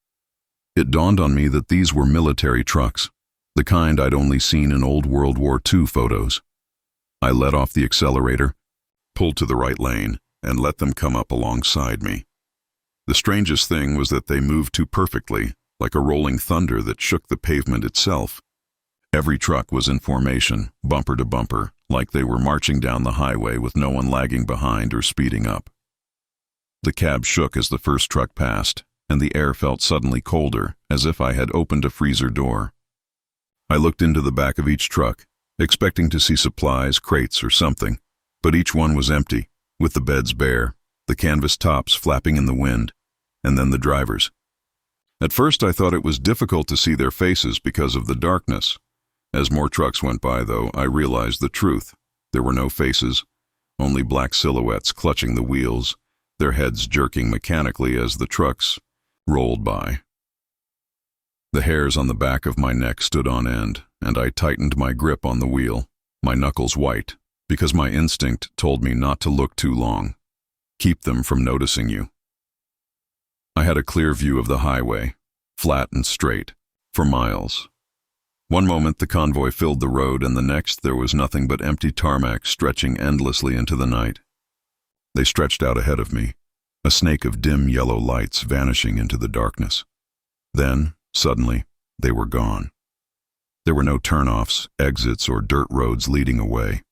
It dawned on me that these were military trucks, the kind I'd only seen in old World War II photos. I let off the accelerator, pulled to the right lane, and let them come up alongside me. The strangest thing was that they moved too perfectly, like a rolling thunder that shook the pavement itself. Every truck was in formation, bumper to bumper, like they were marching down the highway with no one lagging behind or speeding up. The cab shook as the first truck passed, and the air felt suddenly colder, as if I had opened a freezer door. I looked into the back of each truck, expecting to see supplies, crates, or something, but each one was empty, with the beds bare, the canvas tops flapping in the wind, and then the drivers. At first I thought it was difficult to see their faces because of the darkness. As more trucks went by, though, I realized the truth. There were no faces, only black silhouettes clutching the wheels, their heads jerking mechanically as the trucks rolled by. The hairs on the back of my neck stood on end, and I tightened my grip on the wheel, my knuckles white, because my instinct told me not to look too long. Keep them from noticing you. I had a clear view of the highway, flat and straight, for miles. One moment the convoy filled the road, and the next there was nothing but empty tarmac stretching endlessly into the night. They stretched out ahead of me, a snake of dim yellow lights vanishing into the darkness. Then, suddenly, they were gone. There were no turnoffs, exits, or dirt roads leading away.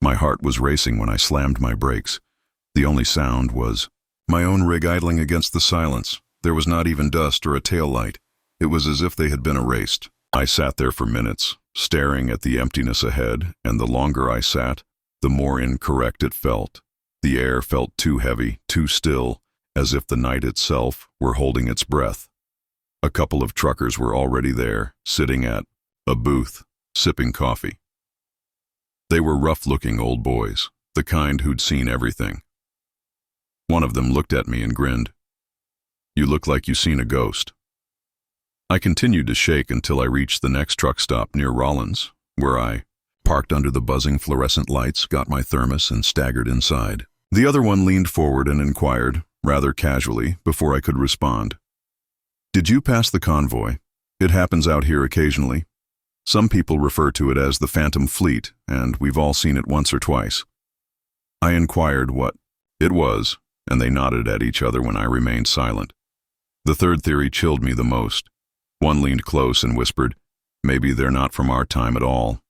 My heart was racing when I slammed my brakes. The only sound was My own rig idling against the silence. There was not even dust or a tail light. It was as if they had been erased. I sat there for minutes, staring at the emptiness ahead, and the longer I sat, the more incorrect it felt. The air felt too heavy, too still, as if the night itself were holding its breath. A couple of truckers were already there, sitting at a booth, sipping coffee. They were rough-looking old boys, the kind who'd seen everything. One of them looked at me and grinned. "You look like you seen a ghost." I continued to shake until I reached the next truck stop near Rollins, where I parked under the buzzing fluorescent lights, got my thermos, and staggered inside. The other one leaned forward and inquired, rather casually, before I could respond. "Did you pass the convoy? It happens out here occasionally. Some people refer to it as the Phantom Fleet, and we've all seen it once or twice." I inquired what it was, and they nodded at each other when I remained silent. The third theory chilled me the most. One leaned close and whispered, "Maybe they're not from our time at all."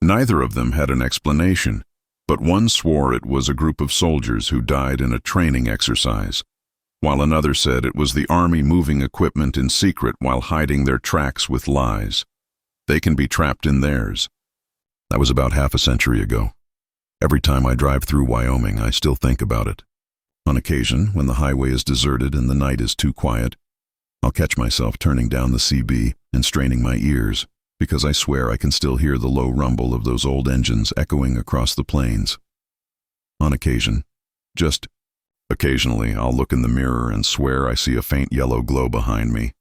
Neither of them had an explanation, but one swore it was a group of soldiers who died in a training exercise, while another said it was the army moving equipment in secret while hiding their tracks with lies. They can be trapped in theirs. That was about half a century ago. Every time I drive through Wyoming, I still think about it. On occasion, when the highway is deserted and the night is too quiet, I'll catch myself turning down the CB and straining my ears, because I swear I can still hear the low rumble of those old engines echoing across the plains. On occasion, just occasionally, I'll look in the mirror and swear I see a faint yellow glow behind me,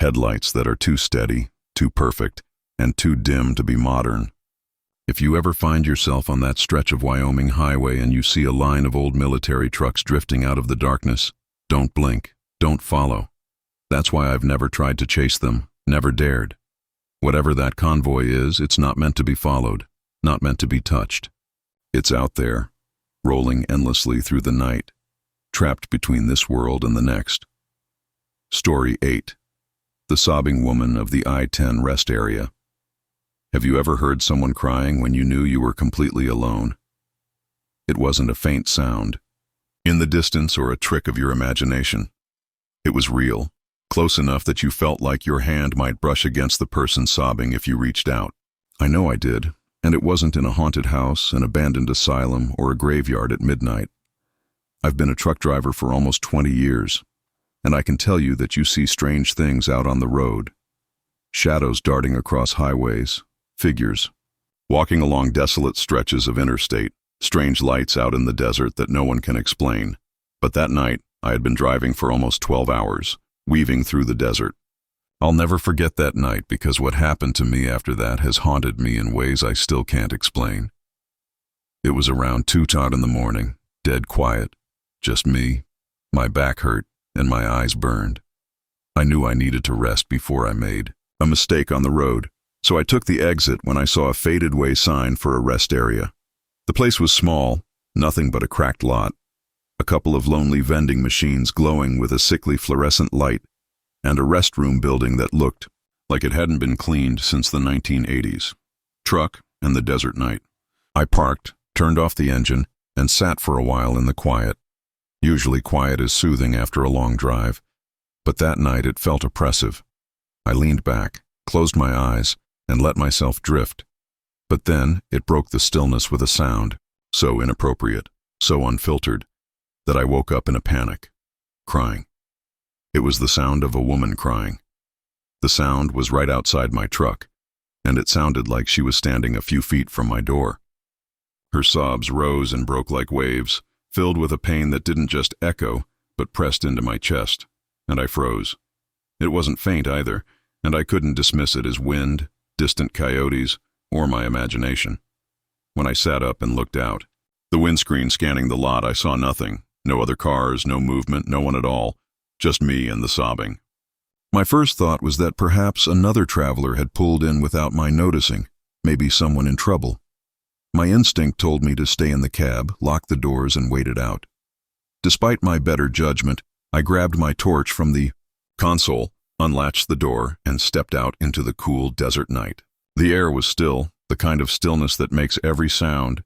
headlights that are too steady, too perfect, and too dim to be modern. If you ever find yourself on that stretch of Wyoming highway and you see a line of old military trucks drifting out of the darkness, don't blink, don't follow. That's why I've never tried to chase them, never dared. Whatever that convoy is, it's not meant to be followed, not meant to be touched. It's out there, rolling endlessly through the night, trapped between this world and the next. Story 8. The Sobbing Woman of the I-10 Rest Area. Have you ever heard someone crying when you knew you were completely alone? It wasn't a faint sound, in the distance or a trick of your imagination. It was real, close enough that you felt like your hand might brush against the person sobbing if you reached out. I know I did, and it wasn't in a haunted house, an abandoned asylum, or a graveyard at midnight. I've been a truck driver for almost 20 years, and I can tell you that you see strange things out on the road. Shadows darting across highways, figures walking along desolate stretches of interstate, strange lights out in the desert that no one can explain. But that night, I had been driving for almost 12 hours, weaving through the desert. I'll never forget that night because what happened to me after that has haunted me in ways I still can't explain. It was around 2:00 in the morning, dead quiet, just me. My back hurt and my eyes burned. I knew I needed to rest before I made a mistake on the road, so I took the exit when I saw a faded-away sign for a rest area. The place was small, nothing but a cracked lot, a couple of lonely vending machines glowing with a sickly fluorescent light, and a restroom building that looked like it hadn't been cleaned since the 1980s. Truck and the desert night. I parked, turned off the engine, and sat for a while in the quiet. Usually quiet is soothing after a long drive, but that night it felt oppressive. I leaned back, closed my eyes, and let myself drift. But then it broke the stillness with a sound, so inappropriate, so unfiltered, that I woke up in a panic, crying. It was the sound of a woman crying. The sound was right outside my truck, and it sounded like she was standing a few feet from my door. Her sobs rose and broke like waves, filled with a pain that didn't just echo, but pressed into my chest, and I froze. It wasn't faint either, and I couldn't dismiss it as wind, distant coyotes, or my imagination. When I sat up and looked out, the windscreen scanning the lot, I saw nothing. No other cars, no movement, no one at all. Just me and the sobbing. My first thought was that perhaps another traveler had pulled in without my noticing, maybe someone in trouble. My instinct told me to stay in the cab, lock the doors, and wait it out. Despite my better judgment, I grabbed my torch from the console, unlatched the door, and stepped out into the cool desert night. The air was still, the kind of stillness that makes every sound,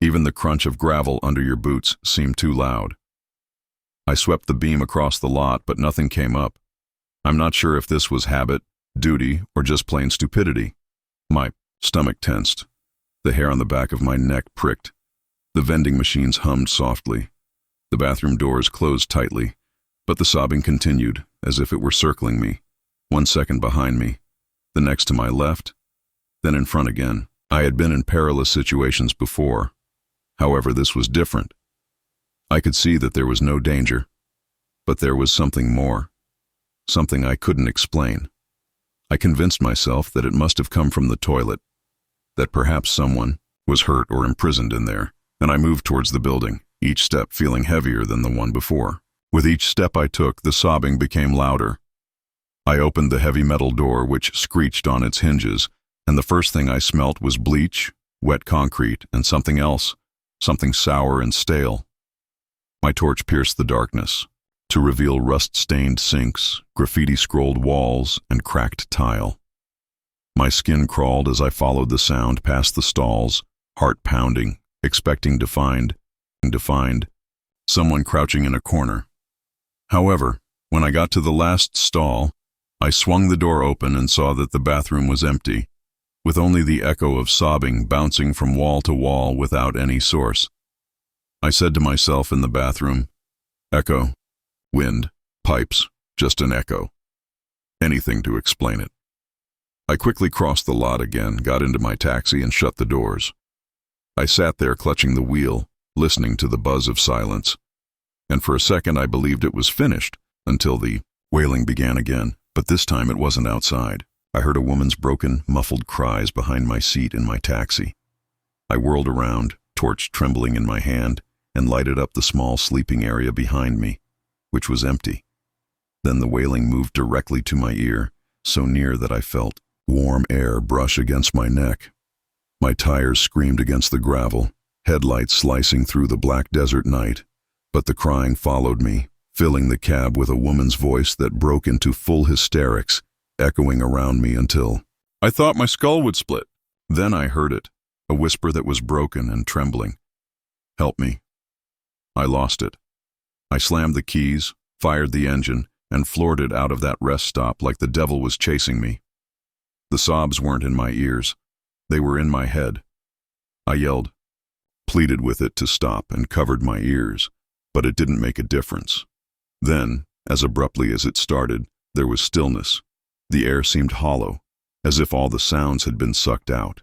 even the crunch of gravel under your boots, seem too loud. I swept the beam across the lot, but nothing came up. I'm not sure if this was habit, duty, or just plain stupidity. My stomach tensed. The hair on the back of my neck pricked. The vending machines hummed softly. The bathroom doors closed tightly, but the sobbing continued, as if it were circling me. 1 second behind me, the next to my left, then in front again. I had been in perilous situations before. However, this was different. I could see that there was no danger, but there was something more, something I couldn't explain. I convinced myself that it must have come from the toilet, that perhaps someone was hurt or imprisoned in there, and I moved towards the building, each step feeling heavier than the one before. With each step I took, the sobbing became louder. I opened the heavy metal door, which screeched on its hinges, and the first thing I smelt was bleach, wet concrete, and something else, something sour and stale. My torch pierced the darkness, to reveal rust-stained sinks, graffiti-scrolled walls, and cracked tile. My skin crawled as I followed the sound past the stalls, heart pounding, expecting to find someone crouching in a corner. However, when I got to the last stall, I swung the door open and saw that the bathroom was empty, with only the echo of sobbing bouncing from wall to wall without any source. I said to myself in the bathroom, echo, wind, pipes, just an echo. Anything to explain it. I quickly crossed the lot again, got into my taxi, and shut the doors. I sat there clutching the wheel, listening to the buzz of silence. And for a second I believed it was finished, until the wailing began again. But this time it wasn't outside. I heard a woman's broken, muffled cries behind my seat in my taxi. I whirled around, torch trembling in my hand, and lighted up the small sleeping area behind me, which was empty. Then the wailing moved directly to my ear, so near that I felt warm air brush against my neck. My tires screamed against the gravel, headlights slicing through the black desert night, but the crying followed me, filling the cab with a woman's voice that broke into full hysterics, echoing around me until I thought my skull would split. Then I heard it, a whisper that was broken and trembling. Help me. I lost it. I slammed the keys, fired the engine, and floored it out of that rest stop like the devil was chasing me. The sobs weren't in my ears. They were in my head. I yelled, pleaded with it to stop, and covered my ears, but it didn't make a difference. Then, as abruptly as it started, there was stillness. The air seemed hollow, as if all the sounds had been sucked out.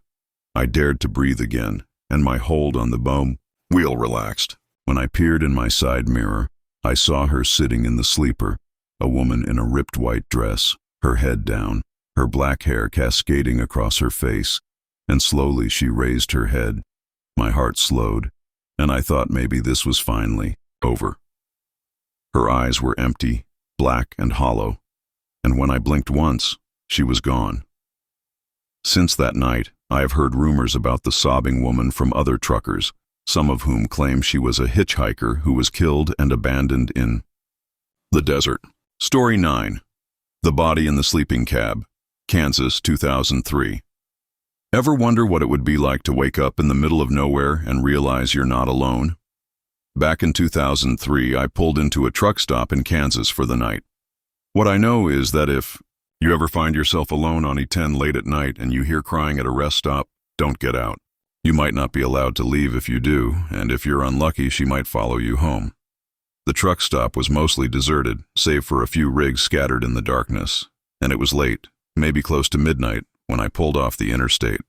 I dared to breathe again, and my hold on the boom wheel relaxed. When I peered in my side mirror, I saw her sitting in the sleeper, a woman in a ripped white dress, her head down, her black hair cascading across her face, and slowly she raised her head. My heart slowed, and I thought maybe this was finally over. Her eyes were empty, black and hollow, and when I blinked once, she was gone. Since that night, I have heard rumors about the sobbing woman from other truckers, some of whom claim she was a hitchhiker who was killed and abandoned in the desert. Story 9. The Body in the Sleeping Cab, Kansas, 2003. Ever wonder what it would be like to wake up in the middle of nowhere and realize you're not alone? Back in 2003, I pulled into a truck stop in Kansas for the night. What I know is that if you ever find yourself alone on E10 late at night and you hear crying at a rest stop, don't get out. You might not be allowed to leave if you do, and if you're unlucky, she might follow you home. The truck stop was mostly deserted, save for a few rigs scattered in the darkness, and it was late, maybe close to midnight, when I pulled off the interstate.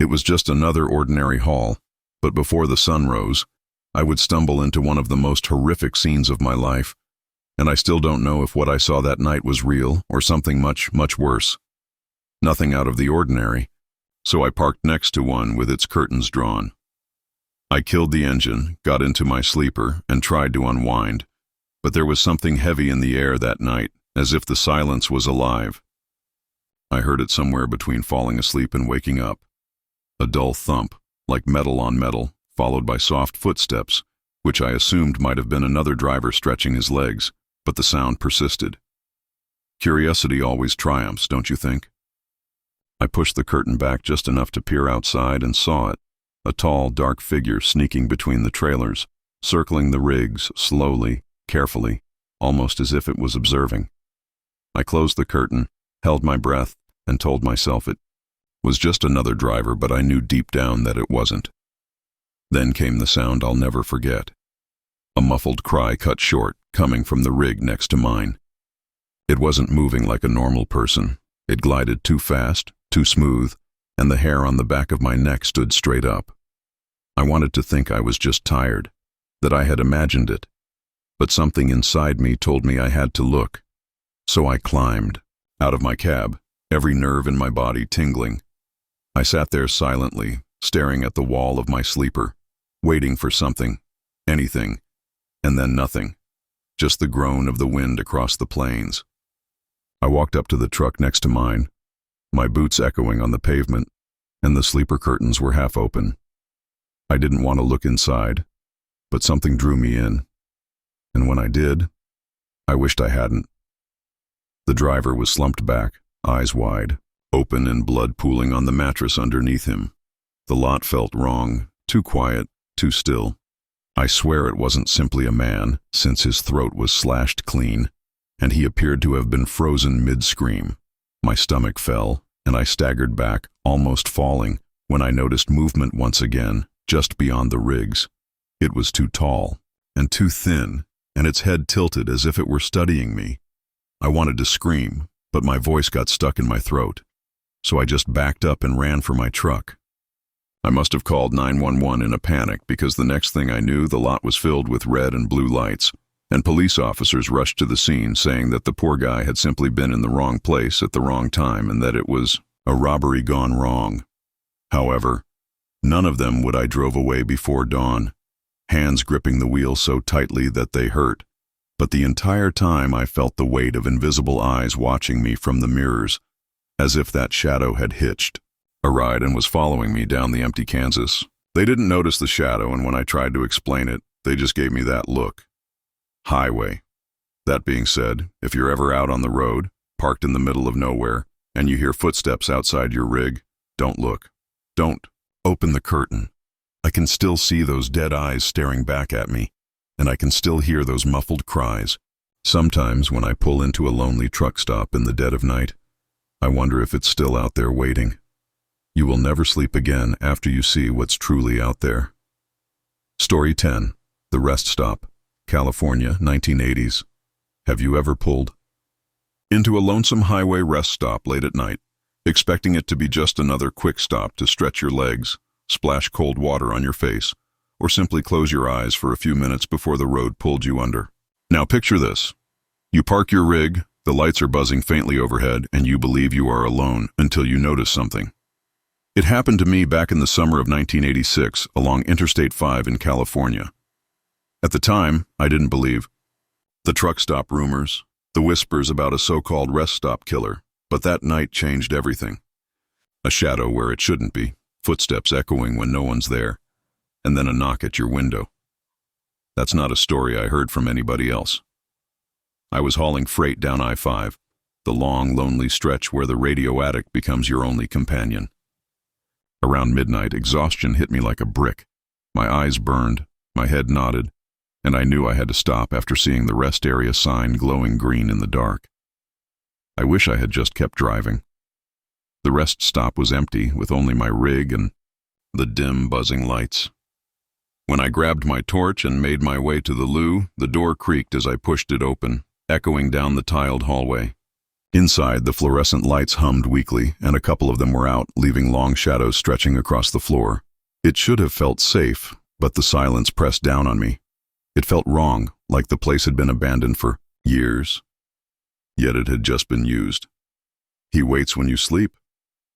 It was just another ordinary haul, but before the sun rose, I would stumble into one of the most horrific scenes of my life, and I still don't know if what I saw that night was real or something much, much worse. Nothing out of the ordinary, so I parked next to one with its curtains drawn. I killed the engine, got into my sleeper, and tried to unwind, but there was something heavy in the air that night, as if the silence was alive. I heard it somewhere between falling asleep and waking up. A dull thump, like metal on metal, followed by soft footsteps, which I assumed might have been another driver stretching his legs, but the sound persisted. Curiosity always triumphs, don't you think? I pushed the curtain back just enough to peer outside and saw it, a tall, dark figure sneaking between the trailers, circling the rigs slowly, carefully, almost as if it was observing. I closed the curtain, held my breath, and told myself it was just another driver, but I knew deep down that it wasn't. Then came the sound I'll never forget. A muffled cry cut short, coming from the rig next to mine. It wasn't moving like a normal person. It glided too fast, too smooth, and the hair on the back of my neck stood straight up. I wanted to think I was just tired, that I had imagined it, but something inside me told me I had to look. So I climbed out of my cab, every nerve in my body tingling. I sat there silently, staring at the wall of my sleeper, waiting for something, anything, and then nothing, just the groan of the wind across the plains. I walked up to the truck next to mine, my boots echoing on the pavement, and the sleeper curtains were half open. I didn't want to look inside, but something drew me in, and when I did, I wished I hadn't. The driver was slumped back, eyes wide, open and blood pooling on the mattress underneath him. The lot felt wrong, too quiet, too still. I swear it wasn't simply a man, since his throat was slashed clean, and he appeared to have been frozen mid-scream. My stomach fell, and I staggered back, almost falling, when I noticed movement once again, just beyond the rigs. It was too tall, and too thin, and its head tilted as if it were studying me. I wanted to scream, but my voice got stuck in my throat, so I just backed up and ran for my truck. I must have called 911 in a panic, because the next thing I knew, the lot was filled with red and blue lights, and police officers rushed to the scene saying that the poor guy had simply been in the wrong place at the wrong time and that it was a robbery gone wrong. However, none of them would I drove away before dawn, hands gripping the wheel so tightly that they hurt. But the entire time I felt the weight of invisible eyes watching me from the mirrors, as if that shadow had hitched a ride and was following me down the empty Kansas. They didn't notice the shadow, and when I tried to explain it, they just gave me that look. Highway. That being said, if you're ever out on the road, parked in the middle of nowhere, and you hear footsteps outside your rig, don't look. Don't open the curtain. I can still see those dead eyes staring back at me, and I can still hear those muffled cries. Sometimes when I pull into a lonely truck stop in the dead of night, I wonder if it's still out there waiting. You will never sleep again after you see what's truly out there. Story 10. The Rest Stop, California, 1980s. Have you ever pulled into a lonesome highway rest stop late at night, expecting it to be just another quick stop to stretch your legs, splash cold water on your face, or simply close your eyes for a few minutes before the road pulled you under? Now picture this. You park your rig, the lights are buzzing faintly overhead, and you believe you are alone until you notice something. It happened to me back in the summer of 1986 along Interstate 5 in California. At the time, I didn't believe the truck stop rumors, the whispers about a so-called rest stop killer, but that night changed everything. A shadow where it shouldn't be, footsteps echoing when no one's there, and then a knock at your window. That's not a story I heard from anybody else. I was hauling freight down I-5, the long, lonely stretch where the radio attic becomes your only companion. Around midnight, exhaustion hit me like a brick. My eyes burned, my head nodded, and I knew I had to stop after seeing the rest area sign glowing green in the dark. I wish I had just kept driving. The rest stop was empty, with only my rig and the dim, buzzing lights. When I grabbed my torch and made my way to the loo, the door creaked as I pushed it open, echoing down the tiled hallway. Inside, the fluorescent lights hummed weakly, and a couple of them were out, leaving long shadows stretching across the floor. It should have felt safe, but the silence pressed down on me. It felt wrong, like the place had been abandoned for years. Yet it had just been used. "He waits when you sleep,"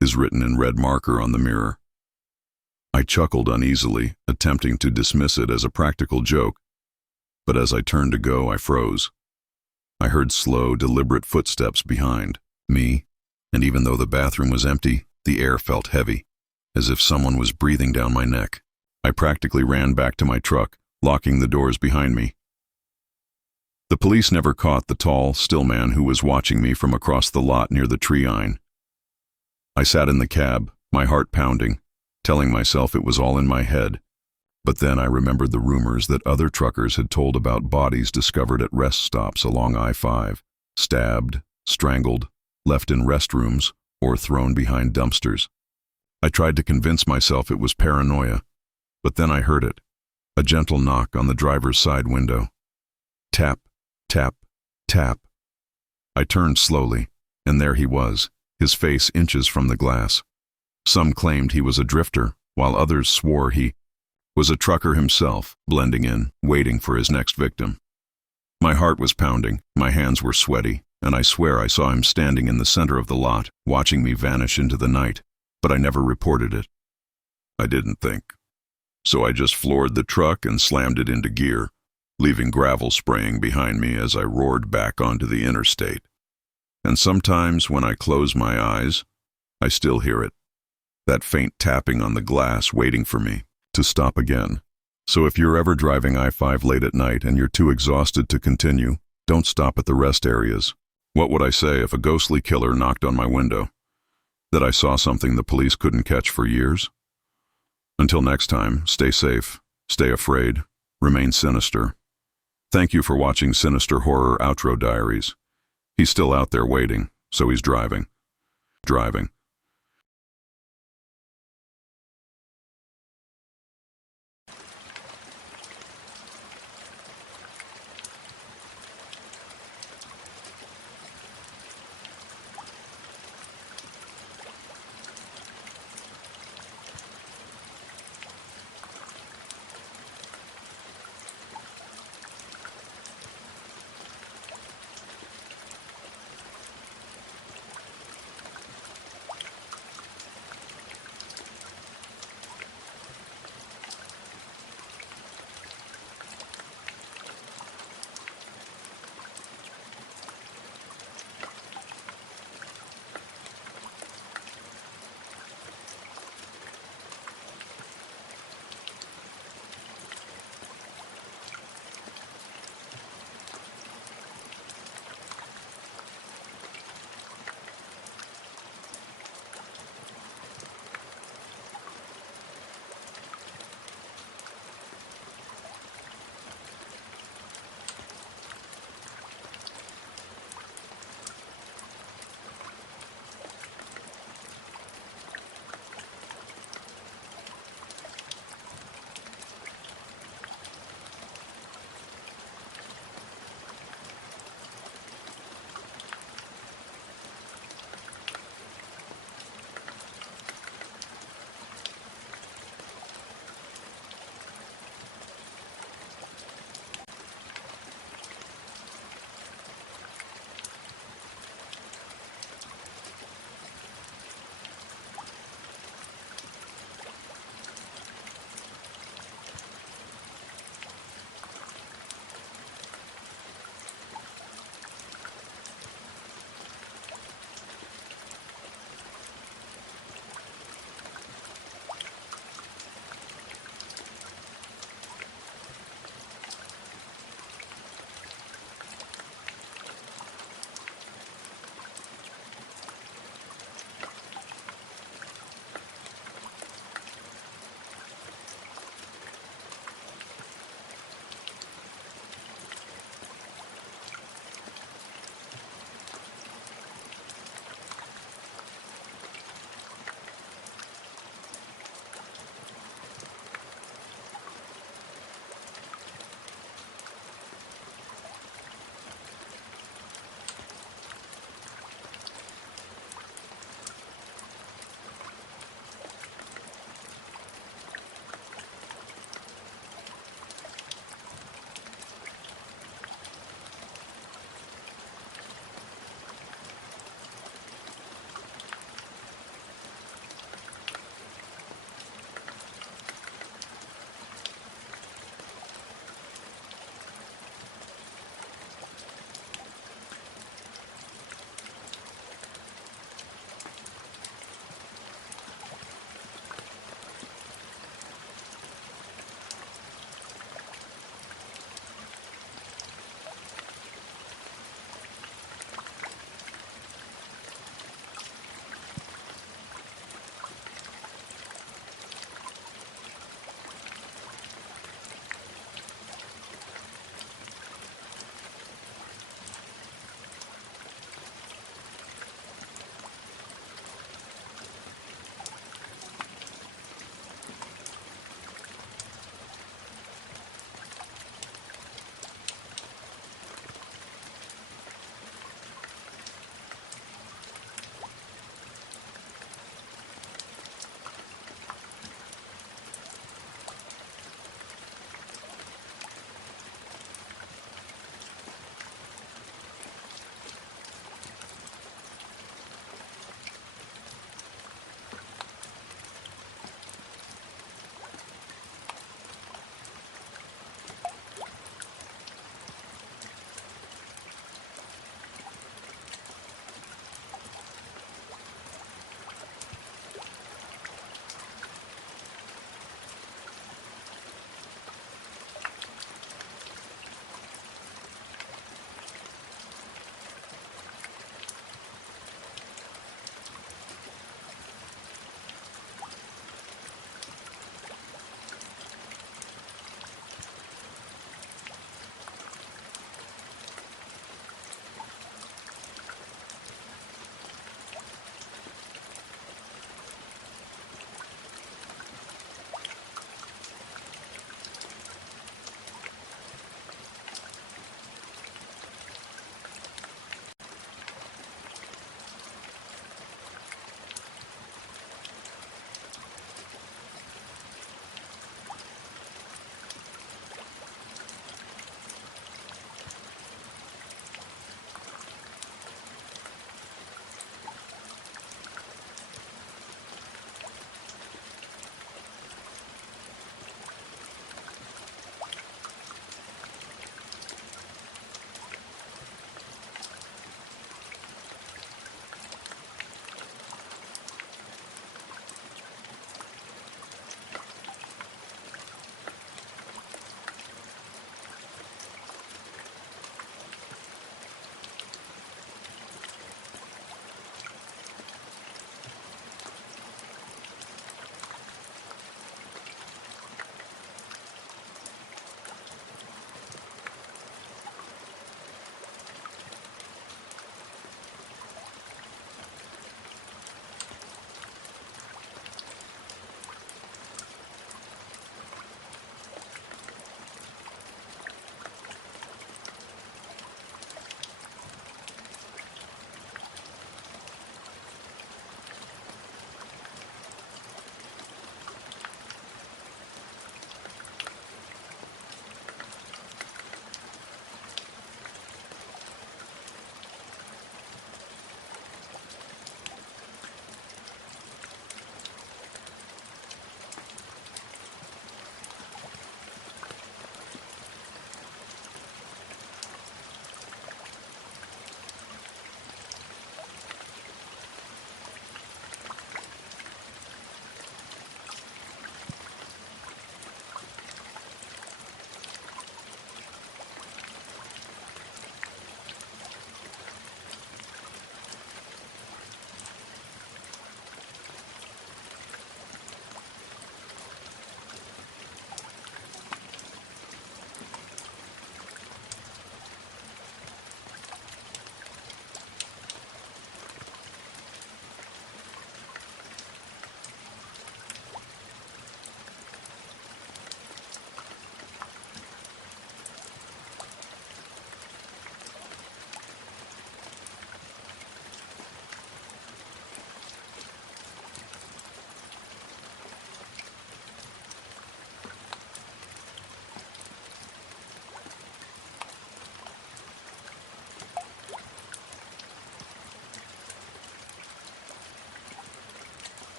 is written in red marker on the mirror. I chuckled uneasily, attempting to dismiss it as a practical joke, but as I turned to go, I froze. I heard slow, deliberate footsteps behind me, and even though the bathroom was empty, the air felt heavy, as if someone was breathing down my neck. I practically ran back to my truck, locking the doors behind me. The police never caught the tall, still man who was watching me from across the lot near the tree line. I sat in the cab, my heart pounding, telling myself it was all in my head, But then I remembered the rumors that other truckers had told about bodies discovered at rest stops along I-5, stabbed, strangled, left in restrooms, or thrown behind dumpsters. I tried to convince myself it was paranoia, but then I heard it, a gentle knock on the driver's side window. Tap, tap, tap. I turned slowly, and there he was, his face inches from the glass. Some claimed he was a drifter, while others swore he was a trucker himself, blending in, waiting for his next victim. My heart was pounding, my hands were sweaty, and I swear I saw him standing in the center of the lot, watching me vanish into the night, but I never reported it. I didn't think. So I just floored the truck and slammed it into gear, leaving gravel spraying behind me as I roared back onto the interstate. And sometimes when I close my eyes, I still hear it, that faint tapping on the glass waiting for me to stop again. So if you're ever driving I-5 late at night and you're too exhausted to continue, don't stop at the rest areas. What would I say if a ghostly killer knocked on my window? That I saw something the police couldn't catch for years? Until next time, stay safe, stay afraid, remain sinister. Thank you for watching Sinister Horror Outro Diaries. He's still out there waiting, so he's driving.